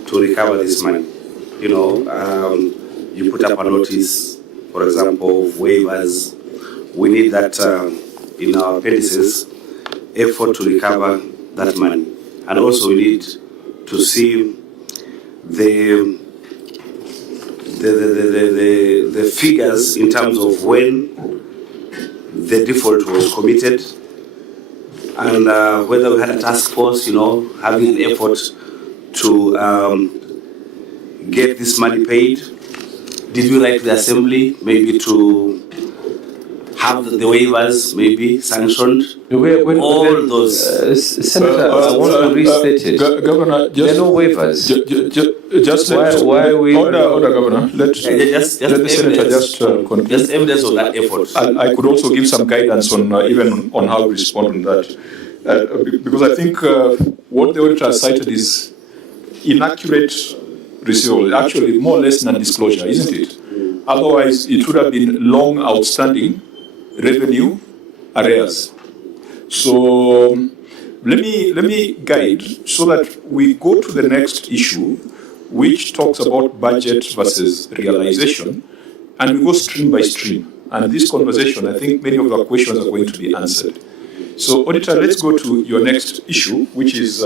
to recover this money. You know, you put up a notice, for example, of waivers. We need that in our appendices, effort to recover that money. And also we need to see the figures in terms of when the default was committed, and whether we had a task force, you know, having an effort to get this money paid. Did we write to the Assembly maybe to have the waivers maybe sanctioned? All those. Senator, I want to restate it. Governor, there are no waivers. Why are we... Order, Governor. Let the Senator just conclude. Just evidence of that effort. I could also give some guidance on even on how to respond to that. Because I think what the auditor has cited is inaccurate receivable, actually more or less non-disclosure, isn't it? Otherwise, it would have been long outstanding revenue arrears. So let me guide so that we go to the next issue, which talks about budget versus realization, and we go stream by stream. And this conversation, I think many of our questions are going to be answered. So, Auditor, let's go to your next issue, which is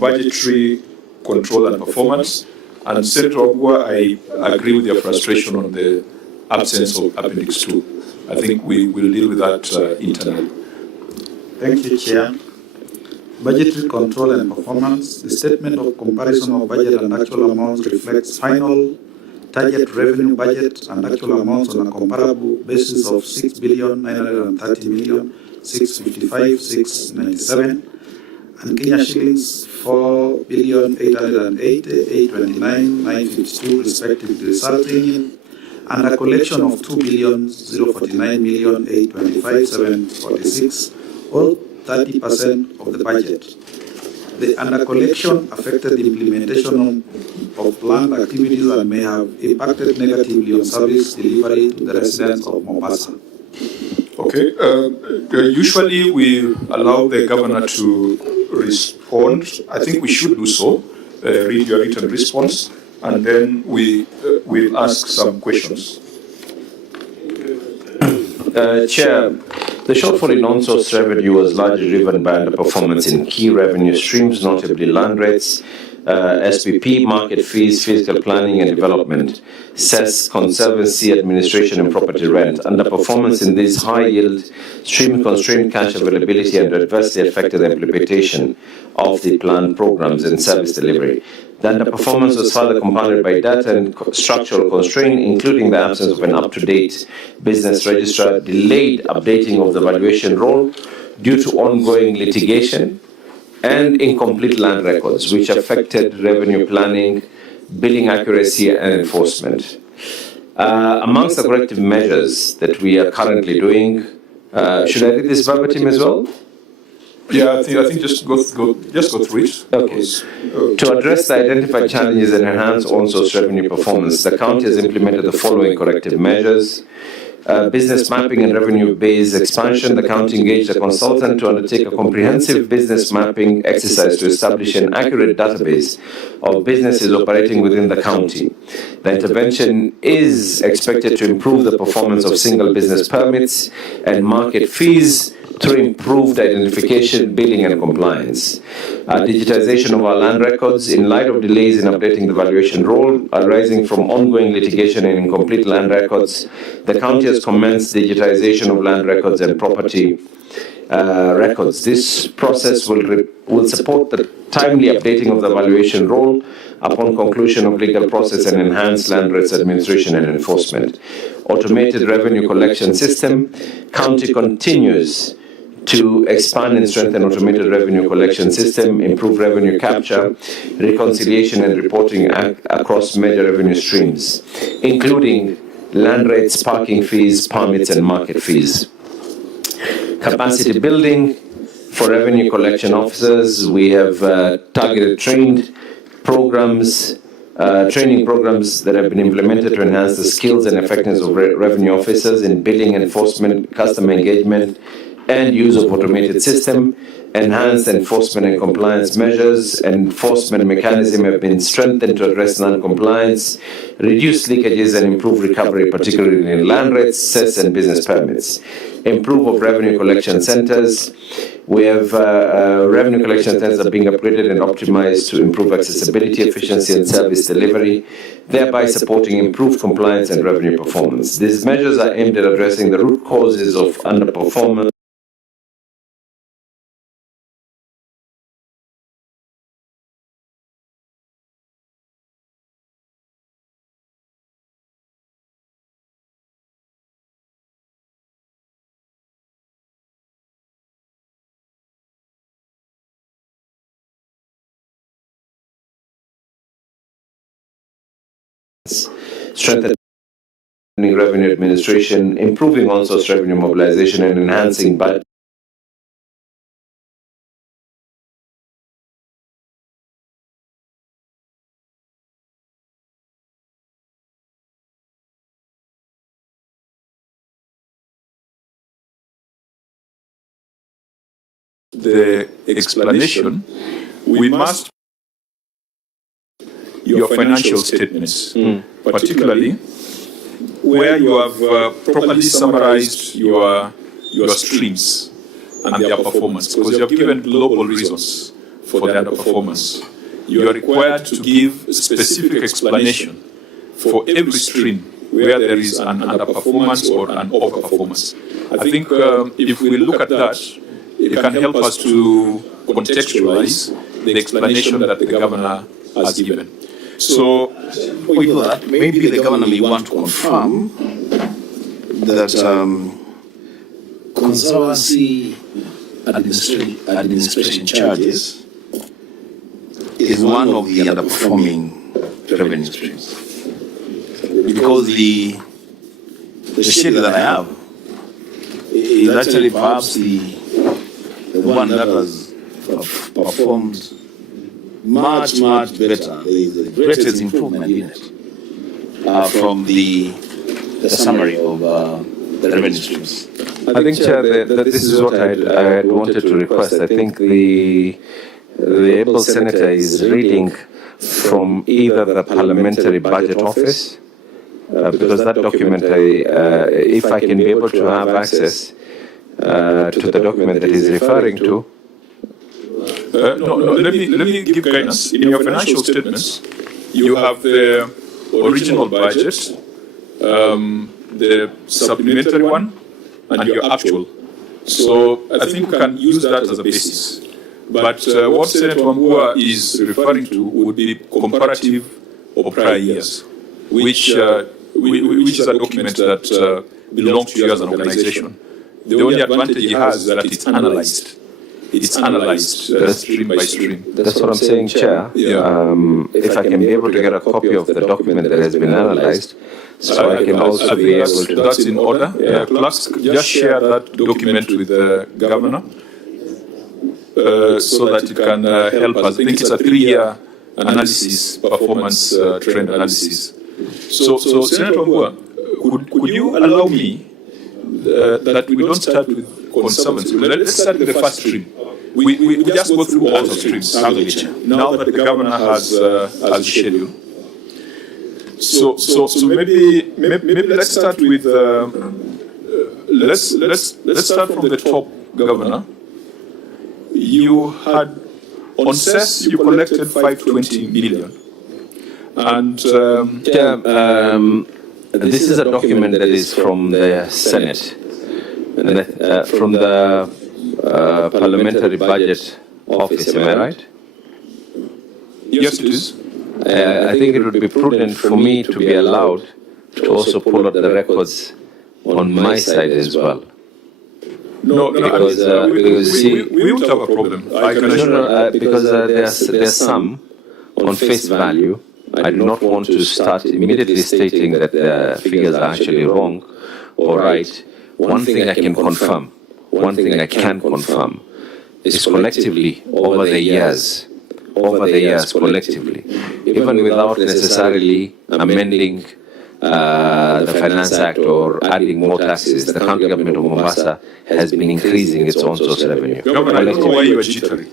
budgetary control and performance. And Senator Ogwa, I agree with your frustration on the absence of Appendix 2. I think we will deal with that internally. Thank you, Chair. Budgetary control and performance. The statement of comparison of budget and actual amounts reflects final target revenue budget and actual amounts on a comparable basis of 6,930,655,697 and Kenya shillings 4,808,829,952 respectively, resulting in under collection of 2,049,825,746, or 30% of the budget. The under collection affected the implementation of planned activities and may have impacted negatively on service delivery to the residents of Mombasa. Okay. Usually we allow the governor to respond. I think we should do so. Read your written response, and then we will ask some questions. Chair, the shortfall in on-source revenue was largely driven by underperformance in key revenue streams, notably land rates, SPP, market fees, physical planning and development, cess, conservancy, administration and property rent. Underperformance in these high-yield stream constrained cash availability and adversely affected the implementation of the planned programs and service delivery. The underperformance was further compounded by data and structural constraint, including the absence of an up-to-date business register, delayed updating of the valuation roll due to ongoing litigation, and incomplete land records, which affected revenue planning, billing accuracy, and enforcement. Amongst the corrective measures that we are currently doing, should I read this verbatim as well? Yeah, I think just go through it. Okay. To address the identified challenges and enhance on-source revenue performance, the county has implemented the following corrective measures. Business mapping and revenue-based expansion. The county engaged a consultant to undertake a comprehensive business mapping exercise to establish an accurate database of businesses operating within the county. The intervention is expected to improve the performance of single business permits and market fees through improved identification, billing, and compliance. Digitization of our land records in light of delays in updating the valuation roll arising from ongoing litigation and incomplete land records. The county has commenced digitization of land records and property records. This process will support the timely updating of the valuation roll upon conclusion of legal process and enhance land rates administration and enforcement. Automated revenue collection system. County continues to expand and strengthen automated revenue collection system, improve revenue capture, reconciliation and reporting across major revenue streams, including land rates, parking fees, permits and market fees. Capacity building, For revenue collection officers, we have targeted training programs that have been implemented to enhance the skills and effectiveness of revenue officers in billing, enforcement, customer engagement, and use of automated system. Enhanced enforcement and compliance measures. Enforcement mechanism have been strengthened to address non-compliance, reduce leakages, and improve recovery, particularly in land rates, cess, and business permits. Improve of revenue collection centers. We have revenue collection centers are being upgraded and optimized to improve accessibility, efficiency, and service delivery, thereby supporting improved compliance and revenue performance. These measures are aimed at addressing the root causes of underperformance. Strengthening revenue administration, improving on-source revenue mobilization, and enhancing budget. The explanation, we must your financial statements, particularly where you have properly summarized your streams and their performance, because you have given global reasons for their underperformance. You are required to give specific explanation for every stream where there is an underperformance or an overperformance. I think if we look at that, it can help us to contextualize the explanation that the governor has given. So, we do that. Maybe the governor may want to confirm that conservancy administration charges is one of the underperforming revenue streams. Because the schedule that I have is actually perhaps the one that has performed much better. The greatest improvement in it from the summary of the revenue streams. I think, Chair, that this is what I had wanted to request. I think the able senator is reading from either the Parliamentary Budget Office, because that document, if I can be able to have access to the document that he's referring to. Let me give guidance. In your financial statements, you have the original budget, the supplementary one, and your actual. So I think we can use that as a basis. But what Senator Wambua is referring to would be comparative of prior years, which is a document that belongs to you as an organization. The only advantage it has is that it's analyzed. It's analyzed stream by stream. That's what I'm saying, Chair. Yeah. If I can be able to get a copy of the document that has been analyzed, so I can also be able to. That's in order. Clerks, just share that document with the governor so that it can help us. I think it's a 3-year analysis, performance trend analysis. So Senator Wambua, could you allow me that we don't start with conservancy? Let's start with the first stream. We just go through all the streams now that the governor has scheduled. So maybe let's start with let's start from the top, Governor. You had on cess you collected 520 million, and this is a document that is from the Senate, from the Parliamentary Budget Office, am I right? Yes, it is. I think it would be prudent for me to be allowed to also pull out the records on my side as well. No, because we won't have a problem. Because there's some on face value. I do not want to start immediately stating that the figures are actually wrong or right. One thing I can confirm is collectively over the years collectively, even without necessarily amending the Finance Act or adding more taxes, the county government of Mombasa has been increasing its own source revenue. Governor, I don't know why you are jittery.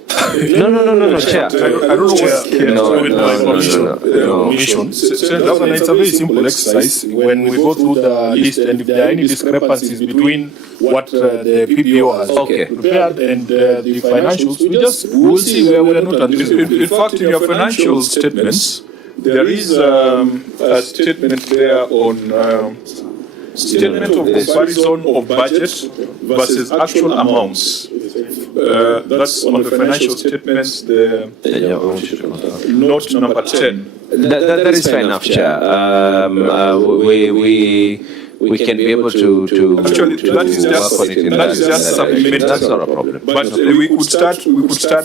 No, Chair. I don't know what's Governor, it's a very simple exercise. When we go through the list and if there are any discrepancies between what the PPO has prepared and the financials, we will see where we are not agreeing. In fact, in your financial statements, there is a statement there on statement of comparison of budget versus actual amounts. That's on the financial statements, the note number 10. That is fair enough, Chair. We can be able to actually that is just supplementary. That's not a problem. But we could start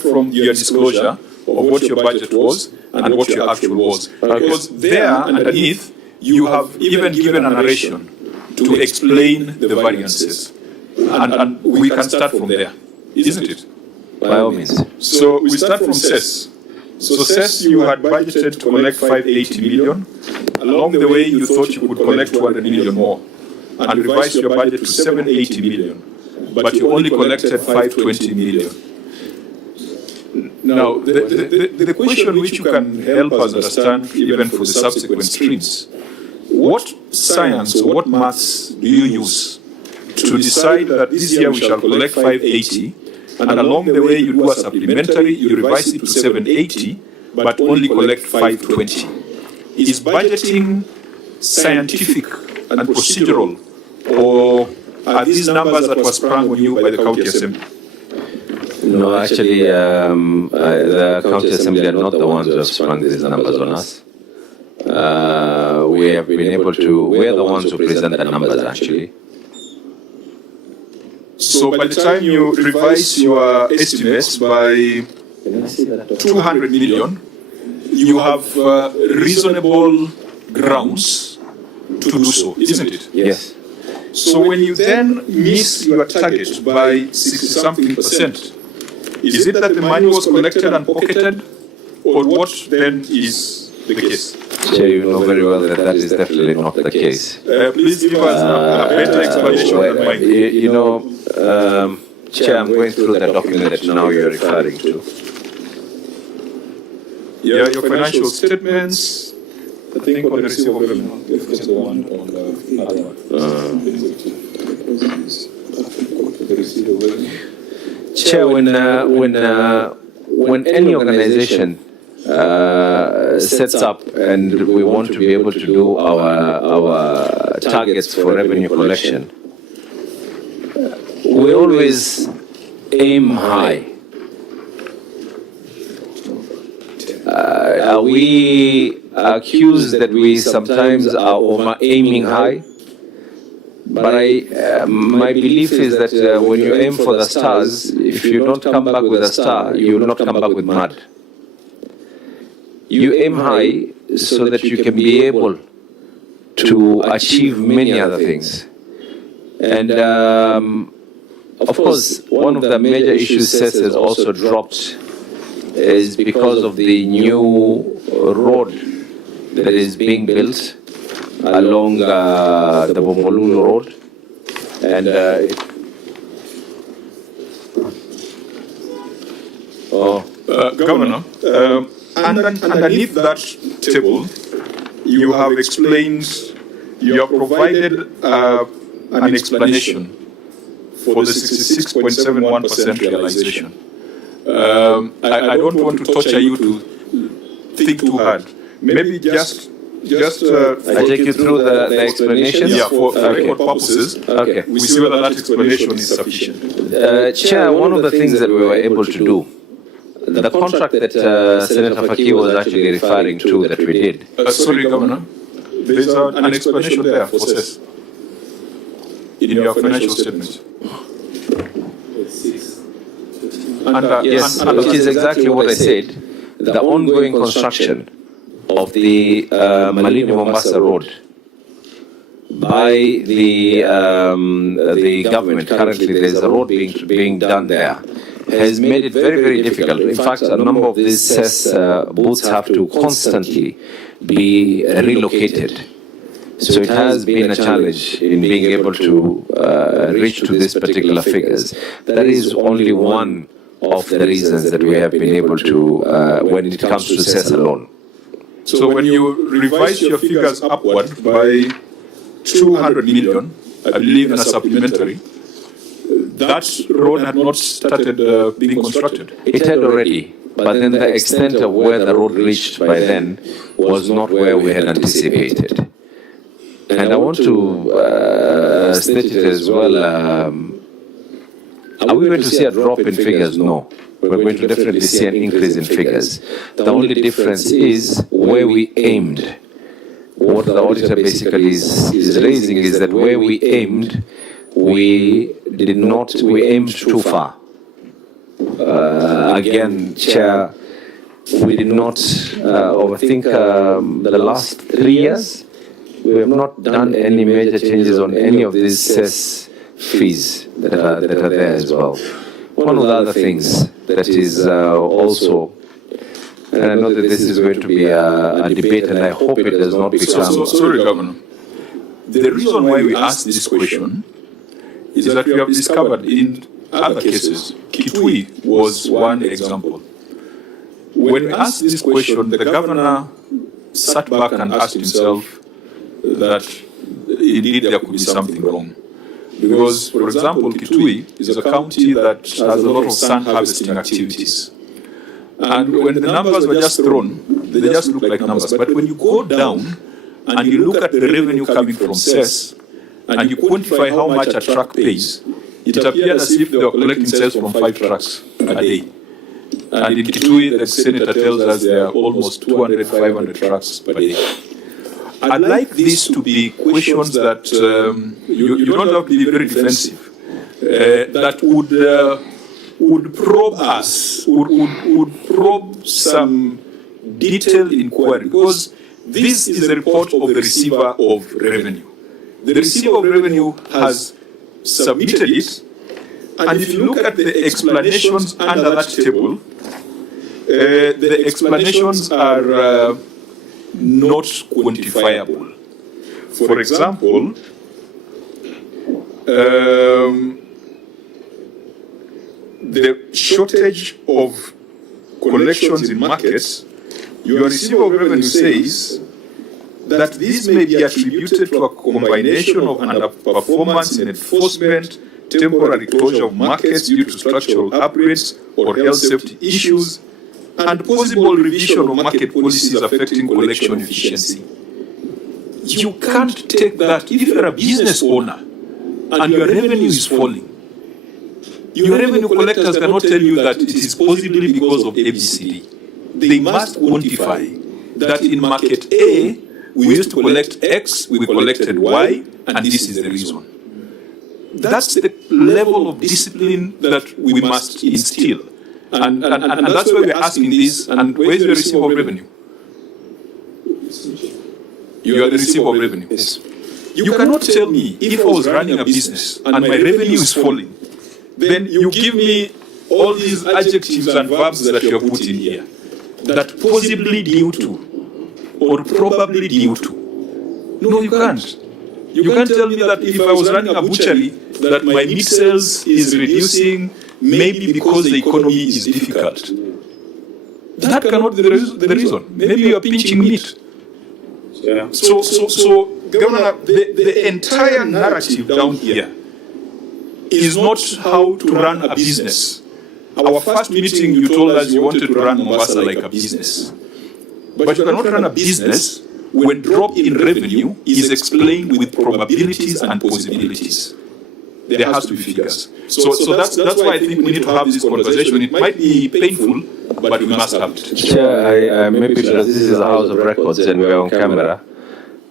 from your disclosure of what your budget was and what your actual was, because there underneath you have even given a narration to explain the variances, and we can start from there, isn't it? By all means. So we start from CES. So CES, you had budgeted to collect 580 million. Along the way, you thought you could collect 200 million more and revise your budget to 780 million, but you only collected 520 million. Now, the question which you can help us understand, even for the subsequent streams, what science or what maths do you use to decide that this year we shall collect 580, and along the way you do a supplementary, you revise it to 780, but only collect 520? Is budgeting scientific and procedural, or are these numbers that were sprung on you by the county assembly? No, actually, the county assembly are not the ones who have sprung these numbers on us. We have been able to, we are the ones who present the numbers actually. So by the time you revise your estimates by 200 million, you have reasonable grounds to do so, isn't it? Yes. So when you then miss your target by 60-something%, is it that the money was collected and pocketed, or what then is the case? Chair, you know very well that that is definitely not the case. Please give us a better explanation than mine. You know, Chair, I'm going through the document that now you're referring to. Yeah, your financial statements, I think on the receivable revenue. Just the one on the other one. Chair, when any organization sets up and we want to be able to do our targets for revenue collection, we always aim high. Are we accused that we sometimes are over aiming high? But my belief is that when you aim for the stars, if you don't come back with a star, you will not come back with mud. You aim high so that you can be able to achieve many other things. And of course, one of the major issues CES has also dropped is because of the new road that is being built along the Bombolulu Road. And Governor, underneath that table, you have explained, you have provided an explanation for the 66.71% realization. I don't want to torture you to think too hard. Maybe just I take you through the explanation? Yeah, for record purposes, okay. We see whether that explanation is sufficient. Chair, one of the things that we were able to do, the contract that Senator Faki was actually referring to that we did. Sorry, Governor, there's an explanation there for CES in your financial statement. Yes, which is exactly what I said. The ongoing construction of the Malindi Mombasa Road by the government. Currently, there's a road being done there, has made it very, very difficult. In fact, a number of these CES booths have to constantly be relocated. So it has been a challenge in being able to reach to these particular figures. That is only one of the reasons that we have been able to, when it comes to CES alone. So when you revise your figures upward by 200 million, I believe in a supplementary, that road had not started being constructed. It had already, but then the extent of where the road reached by then was not where we had anticipated. And I want to state it as well. Are we going to see a drop in figures? No. We're going to definitely see an increase in figures. The only difference is where we aimed. What the auditor basically is raising is that where we aimed, we aimed too far. Again, Chair, we did not overthink the last 3 years. We have not done any major changes on any of these CES fees that are there as well. One of the other things that is also, and I know that this is going to be a debate, and I hope it does not become... Sorry, Governor. The reason why we asked this question is that we have discovered in other cases, Kitui was one example. When we asked this question, the governor sat back and asked himself that indeed there could be something wrong. Because, for example, Kitui is a county that has a lot of sand harvesting activities. And when the numbers were just thrown, they just look like numbers. But when you go down and you look at the revenue coming from CES, and you quantify how much a truck pays, it appeared as if they were collecting sales from 5 trucks a day. And in Kitui, the senator tells us there are almost 200, 500 trucks per day. I'd like this to be questions that you don't have to be very defensive, that would probe us, would probe some detailed inquiry, because this is a report of the receiver of revenue. The receiver of revenue has submitted it, and if you look at the explanations under that table, the explanations are not quantifiable. For example, the shortage of collections in markets, your receiver of revenue says that this may be attributed to a combination of underperformance in enforcement, temporary closure of markets due to structural upgrades or health safety issues, and possible revision of market policies affecting collection efficiency. You can't take that. If you're a business owner and your revenue is falling, your revenue collectors cannot tell you that it is possibly because of ABCD. They must quantify that in market A, we used to collect X, we collected Y, and this is the reason. That's the level of discipline that we must instill. And that's why we're asking this, and where's your receiver of revenue? You are the receiver of revenue. Yes. You cannot tell me, if I was running a business and my revenue is falling, then you give me all these adjectives and verbs that you have put in here, that possibly due to, or probably due to. No, you can't. You can't tell me that if I was running a butchery, that my meat sales is reducing, maybe because the economy is difficult. That cannot be the reason. Maybe you are pinching meat. Yeah. So, Governor, the entire narrative down here is not how to run a business. Our first meeting, you told us you wanted to run Mombasa like a business. But you cannot run a business when drop in revenue is explained with probabilities and possibilities. There has to be figures. So that's why I think we need to have this conversation. It might be painful, but we must have it. Chair, maybe because this is a house of records and we're on camera,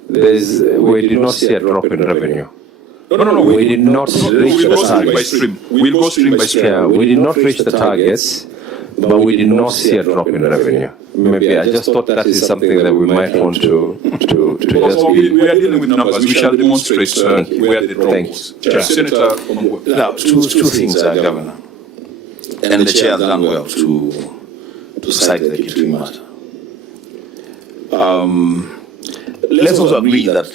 we did not see a drop in revenue. No. We did not reach the targets. We'll go stream by stream. Yeah, we did not reach the targets, but we did not see a drop in revenue. Maybe I just thought that is something that we might want to just be... We are dealing with numbers. We shall demonstrate where the drop was. Senator, now, two things, Governor. and the chair has done well to cite the Kitui matter. Let's also agree that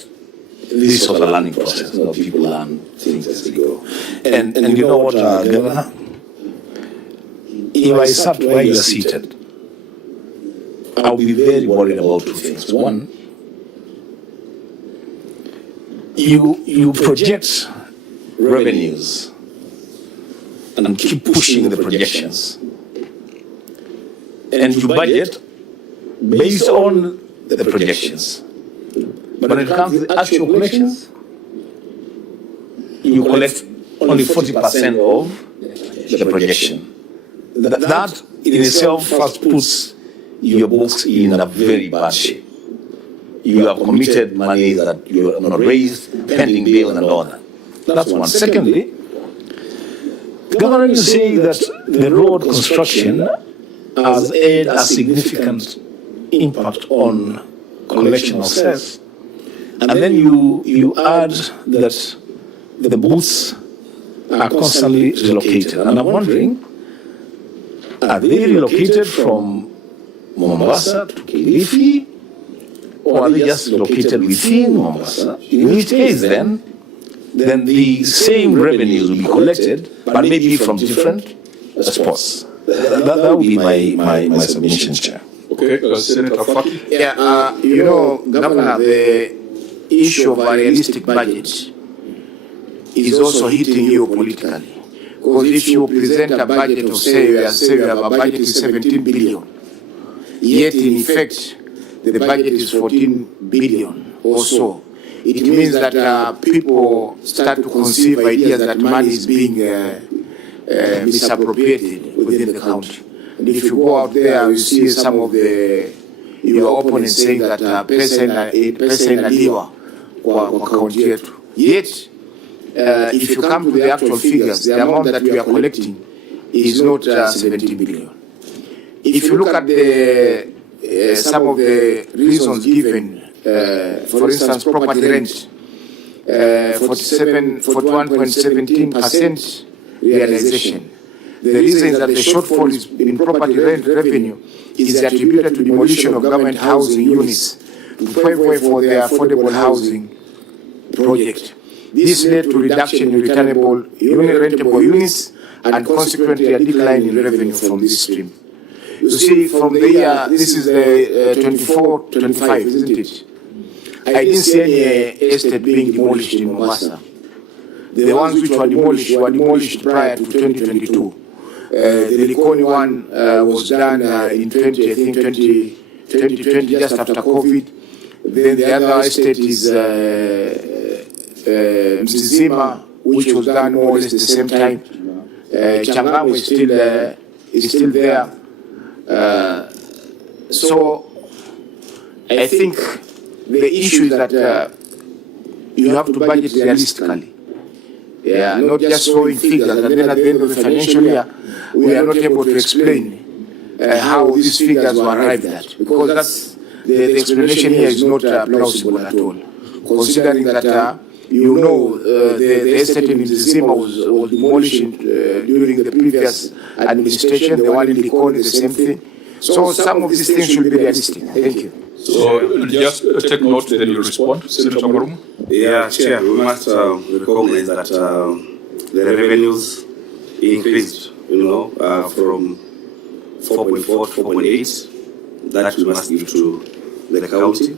this is sort of a learning process. People learn things as they go. And you know what, Governor? If I sat where you are seated, I'll be very worried about two things. One, you project revenues and keep pushing the projections, and you budget based on the projections. But when it comes to the actual collections, you collect only 40% of the projection. That in itself first puts your books in a very bad shape. You have committed money that you have not raised, pending bills and all that. That's one. Secondly, the government is saying that the road construction has had a significant impact on collection of sales. And then you add that the booths are constantly relocated. And I'm wondering, are they relocated from Mombasa to Kilifi, or are they just located within Mombasa? In which case then the same revenues will be collected, but maybe from different spots. That would be my submission, Chair. Okay, Senator Faki. Yeah, Governor, the issue of a realistic budget is also hitting you politically. Because if you present a budget of, say you have a budget is 17 billion, yet in effect, the budget is 14 billion or so, it means that people start to conceive ideas that money is being misappropriated within the country. And if you go out there, you see some of your opponents saying that pesa inaliwa kwa kaunti yetu. Yet, if you come to the actual figures, the amount that we are collecting is not 17 billion. If you look at some of the reasons given, for instance, property rent, 41.17% realization. The reason is that the shortfall in property rent revenue is attributed to demolition of government housing units to pave way for the affordable housing project. This led to reduction in rentable units and consequently a decline in revenue from this stream. You see, from the year, this is the 24-25, isn't it? I didn't see any estate being demolished in Mombasa. The ones which were demolished prior to 2022. The Likoni one was done in 2020, just after COVID. Then the other estate is Mzizima, which was done more or less at the same time. Changamu is still there. So I think the issue is that you have to budget realistically. Yeah, not just showing figures, and then at the end of the financial year, we are not able to explain how these figures were arrived at, because that's the explanation here is not plausible at all, considering that the estate in Mzizima was demolished during the previous administration, the one in Likoni, the same thing. So some of these things should be realistic. Thank you. So just take note, then you respond. Senator Marumu. Yeah, Chair, we must recognize that the revenues increased, from 4.4 to 4.8. That we must give to the county.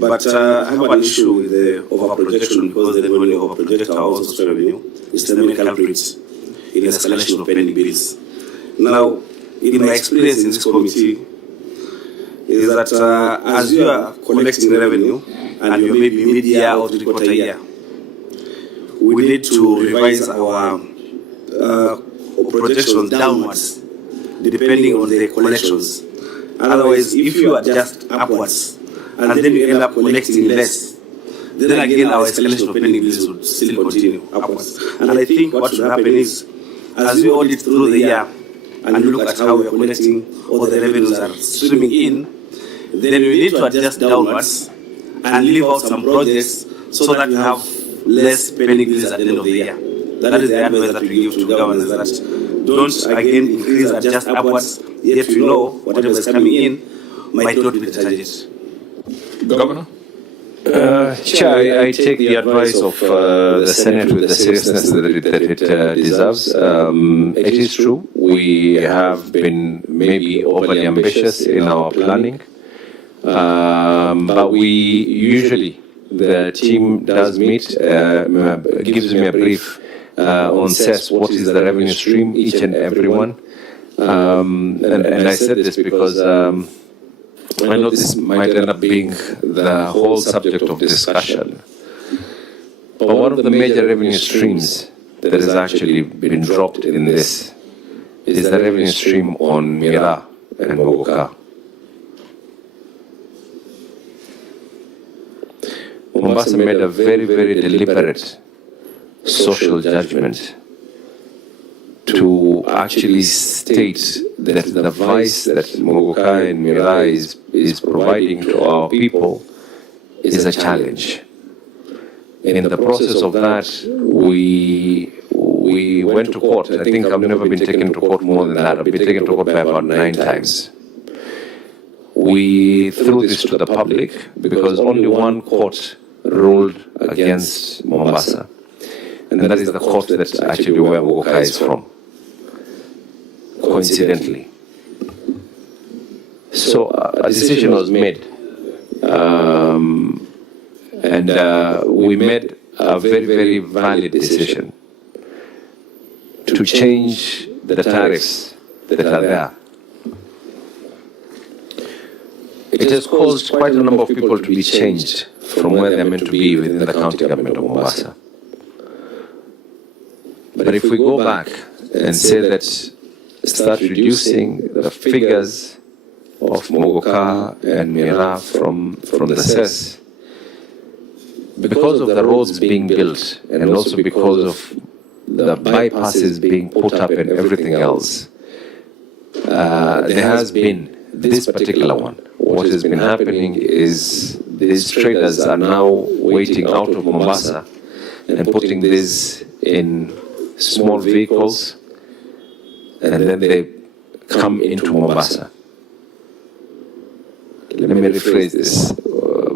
But I have an issue with the over-projection, because then when you over-project our also revenue, it's the main culprit in the escalation of pending bills. Now, in my experience in this committee, is that as you are collecting revenue and you maybe mid-year or three-quarter year, we need to revise our projections downwards, depending on the collections. Otherwise, if you adjust upwards and then you end up collecting less, then again our escalation of pending bills would still continue upwards. And I think what should happen is, as we audit through the year and you look at how we are collecting, all the revenues are streaming in, then we need to adjust downwards and leave out some projects so that we have less pending bills at the end of the year. That is the advice that we give to governments, that don't again increase, adjust upwards, yet we know whatever is coming in might not be the target. Governor? Chair, I take the advice of the Senate with the seriousness that it deserves. It is true, we have been maybe overly ambitious in our planning, but we usually, the team does meet, gives me a brief on CES, what is the revenue stream, each and every one. And I said this because I know this might end up being the whole subject of discussion. But one of the major revenue streams that has actually been dropped in this is the revenue stream on Mira and Mogoka. Mombasa made a very, very deliberate social judgment to actually state that the vice that Mogoka and Mira is providing to our people is a challenge. And in the process of that, we went to court. I think I've never been taken to court more than that. I've been taken to court by about 9 times. We threw this to the public because only one court ruled against Mombasa. And that is the court that actually where Mogoka is from, coincidentally. So a decision was made. And we made a very, very valid decision to change the tariffs that are there. It has caused quite a number of people to be changed from where they're meant to be within the county government of Mombasa. But if we go back and say that, start reducing the figures of Mogoka and Mira from the CES, because of the roads being built and also because of the bypasses being put up and everything else, there has been this particular one. What has been happening is these traders are now waiting out of Mombasa and putting this in small vehicles, and then they come into Mombasa. Let me rephrase this,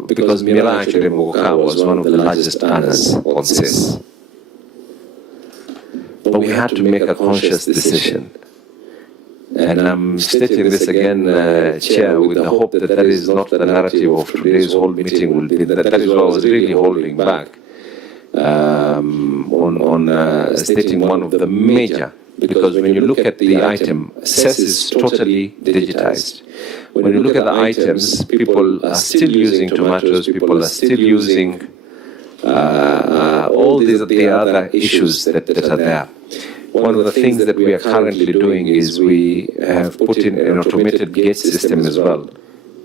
because Mira actually Mogoka was one of the largest earners on CES. But we had to make a conscious decision. And I'm stating this again, Chair, with the hope that that is not the narrative of today's whole meeting will be, that is what I was really holding back on stating one of the major, because when you look at the item, CES is totally digitized. When you look at the items, people are still using tomatoes, people are still using all these the other issues that are there. One of the things that we are currently doing is we have put in an automated gate system as well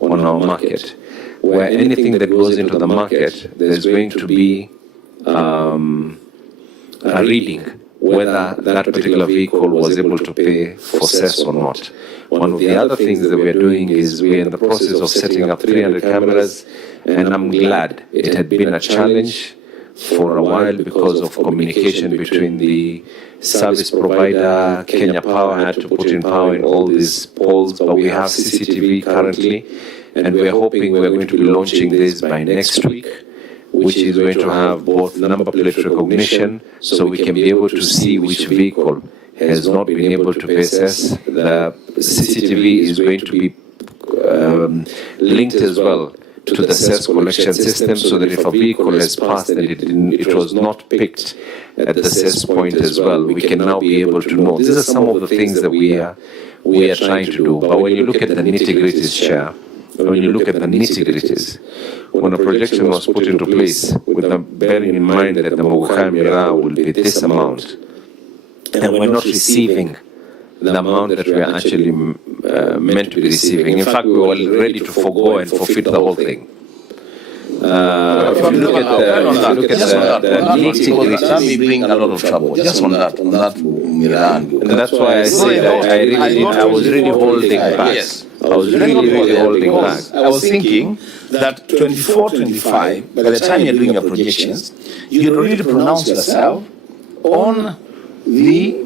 on our market, where anything that goes into the market, there's going to be a reading whether that particular vehicle was able to pay for CES or not. One of the other things that we're doing is we're in the process of setting up 300 cameras, and I'm glad it had been a challenge for a while because of communication between the service provider. Kenya Power had to put in power in all these poles, but we have CCTV currently, and we're hoping we're going to be launching this by next week, which is going to have both number plate recognition, so we can be able to see which vehicle has not been able to pay CES. The CCTV is going to be linked as well to the CES collection system, so that if a vehicle has passed and it was not picked at the CES point as well, we can now be able to know. These are some of the things that we are trying to do. But when you look at the nitty-gritties, Chair, when you look at the nitty-gritties, when a projection was put into place, with the bearing in mind that the Mogoka Mira will be this amount, and we're not receiving the amount that we are actually meant to be receiving. In fact, we were ready to forego and forfeit the whole thing. If you look at the nitty-gritty, that may bring a lot of trouble. Just on that Milan. And that's why I say that I was really holding back. Yes. I was really holding back. I was thinking that 24-25, by the time you're doing your projections, you'd already pronounce yourself on the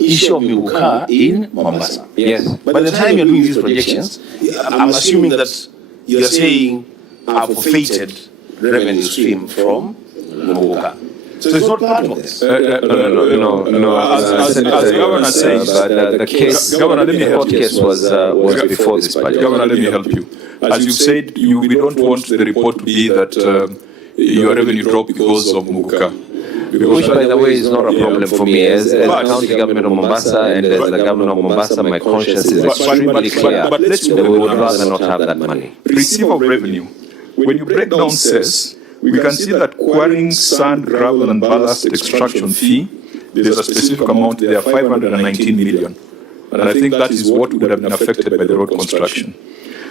issue of Muguka in Mombasa. Yes. By the time you're doing these projections, I'm assuming that you're saying I've forfeited revenue stream from Muguka. So it's not part of this. No. As Governor says, the case, Governor, let me the help court you. case was before this budget. Governor, let me help you. As you said, we don't want the report to be that your revenue dropped because of Muguka. Which, by the way, is not a problem for me. As the county government of Mombasa and as the governor of Mombasa, my conscience is extremely clear that we would rather not have that money. Receive of revenue. When you break down cess, we can see that quarrying, sand, gravel, and ballast extraction fee, there's a specific amount there, 519 million. And I think that is what would have been affected by the road construction.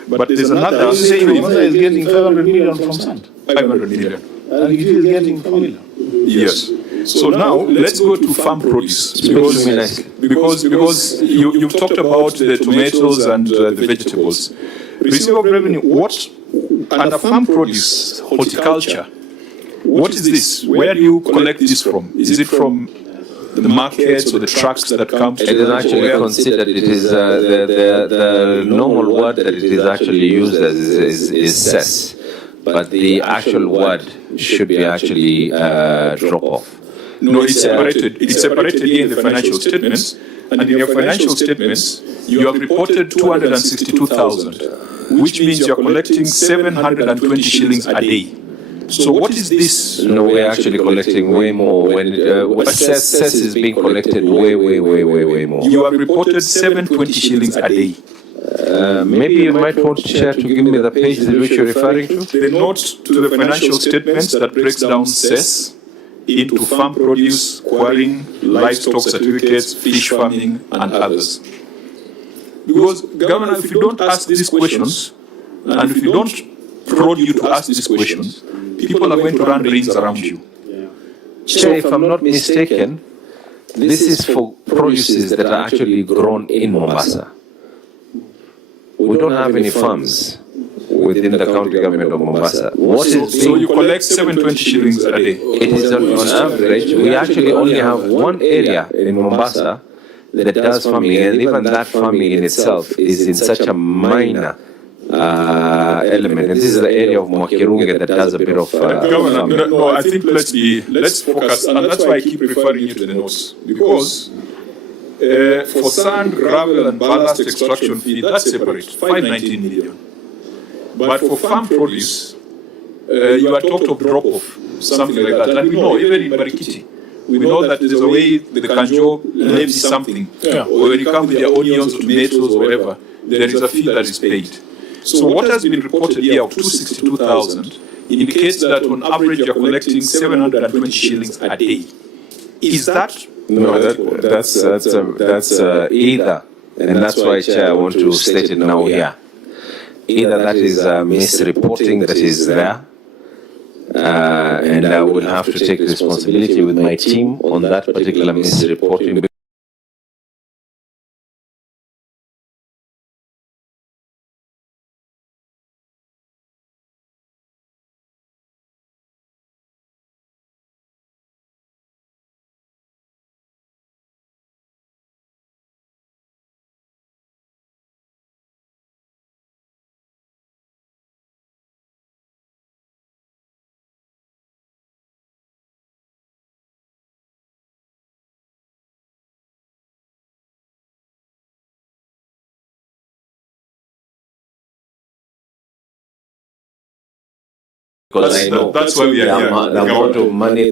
But there's another stream. Mombasa is getting 500 million from sand. 500 million. And it is getting 4 million. Yes. So now let's go to farm produce because you've talked about the tomatoes and the vegetables. Receive of revenue. What under farm produce, horticulture? What is this? Where do you collect this from? Is it from the markets or the trucks that come to? It is actually considered. It is the normal word that it is actually used as is cess. But the actual word should be actually drop off. No, it's separated. It's separated here in the financial statements. And in your financial statements, you have reported 262,000, which means you're collecting 720 shillings a day. So what is this? No, we're actually collecting way more. When cess is being collected way more. You have reported 720 shillings a day. Maybe you might want to share to give me the page which you're referring to. The note to the financial statements that breaks down cess into farm produce, quarrying, livestock certificates, fish farming, and others. Because, Governor, if you don't ask these questions, and if you don't prod you to ask these questions, people are going to run rings around you. Chair, if I'm not mistaken, this is for produces that are actually grown in Mombasa. We don't have any farms within the county government of Mombasa. So you collect 720 shillings a day? It is on average. We actually only have one area in Mombasa that does farming, and even that farming in itself is in such a minor element. And this is the area of Mwakirunge that does a bit of Governor, no, I think let's focus, and that's why I keep referring you to the notes, because for sand, gravel, and ballast extraction fee, that's separate, 519 million. But for farm produce, you are talked of drop-off, something like that. And we know, even in Marikiti, we know that there's a way the Kanjo levies something. Or when you come with your onions or tomatoes or whatever, there is a fee that is paid. So what has been reported here of 262,000 indicates that on average you're collecting 720 shillings a day. Is that? No, that's either, and that's why, Chair, I want to state it now here. Either that is misreporting that is there, and I will have to take responsibility with my team on that particular misreporting. Because I know that's why we are here. The amount of money